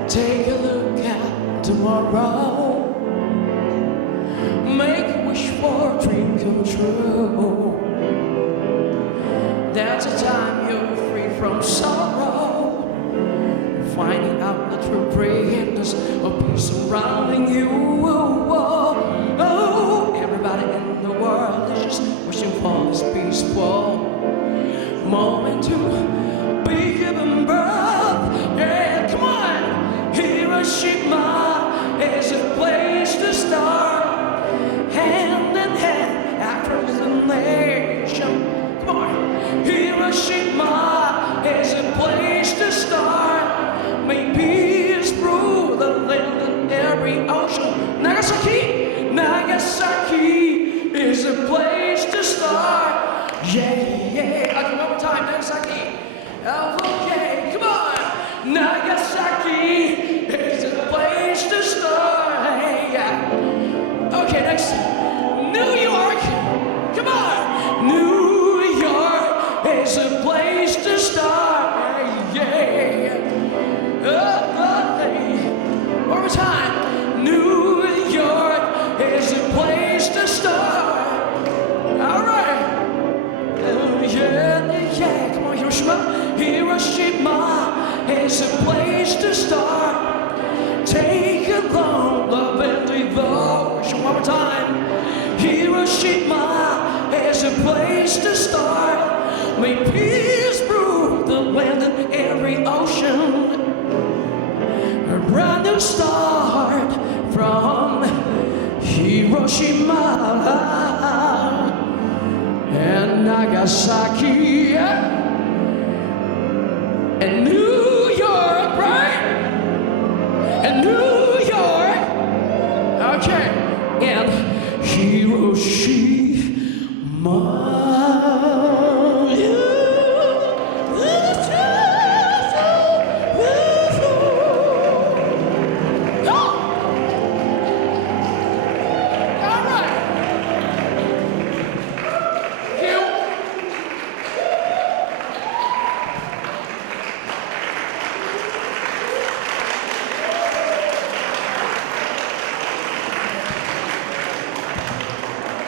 Take a look at tomorrow. Make a wish for a dream come true. That's the time you're free from sorrow. Finding out the true greatness of peace surrounding you. Oh, everybody in the world is just wishing for this peaceful moment to be given birth. Yeah, come on! Hiroshima is a place to start. Hand in hand, after the nation. Come on. Hiroshima is a place to start. May peace rule the land and every ocean. Nagasaki, Nagasaki is a place to start. Yeah, yeah. Okay, one more time, Nagasaki. Okay, come on. Nagasaki is a place to start. Hey, okay, next. New York. Come on. New York is a place to start. Hey, yeah. One more time. New York is a place to start. All right. Yeah, yeah. Come on, Hiroshima. Hiroshima is a place to start. Take a long love and devotion. One more time. Hiroshima is a place to start. May peace rule the land and every ocean. A brand new start from Hiroshima and Nagasaki and New York, right? And New York, okay, and Hiroshima.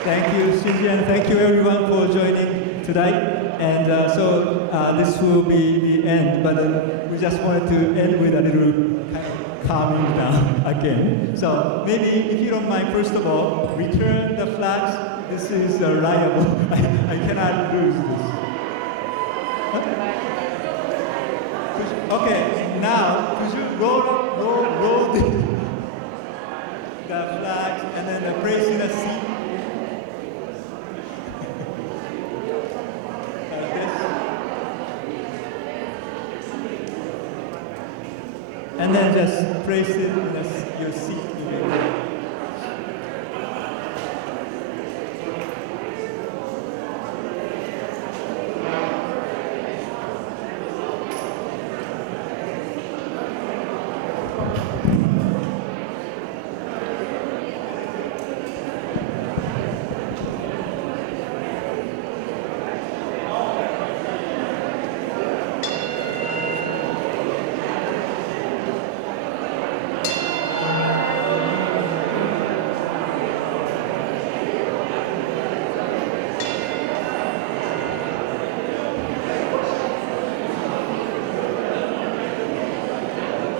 Thank you, Shinji, and thank you everyone for joining tonight. And so this will be the end, but we just wanted to end with a little kind of calming down again. So maybe, if you don't mind, first of all, return the flags. This is liable. I cannot lose this. Okay, now could you roll the flags and then place in a seat. Like this. And then just place it in your seat.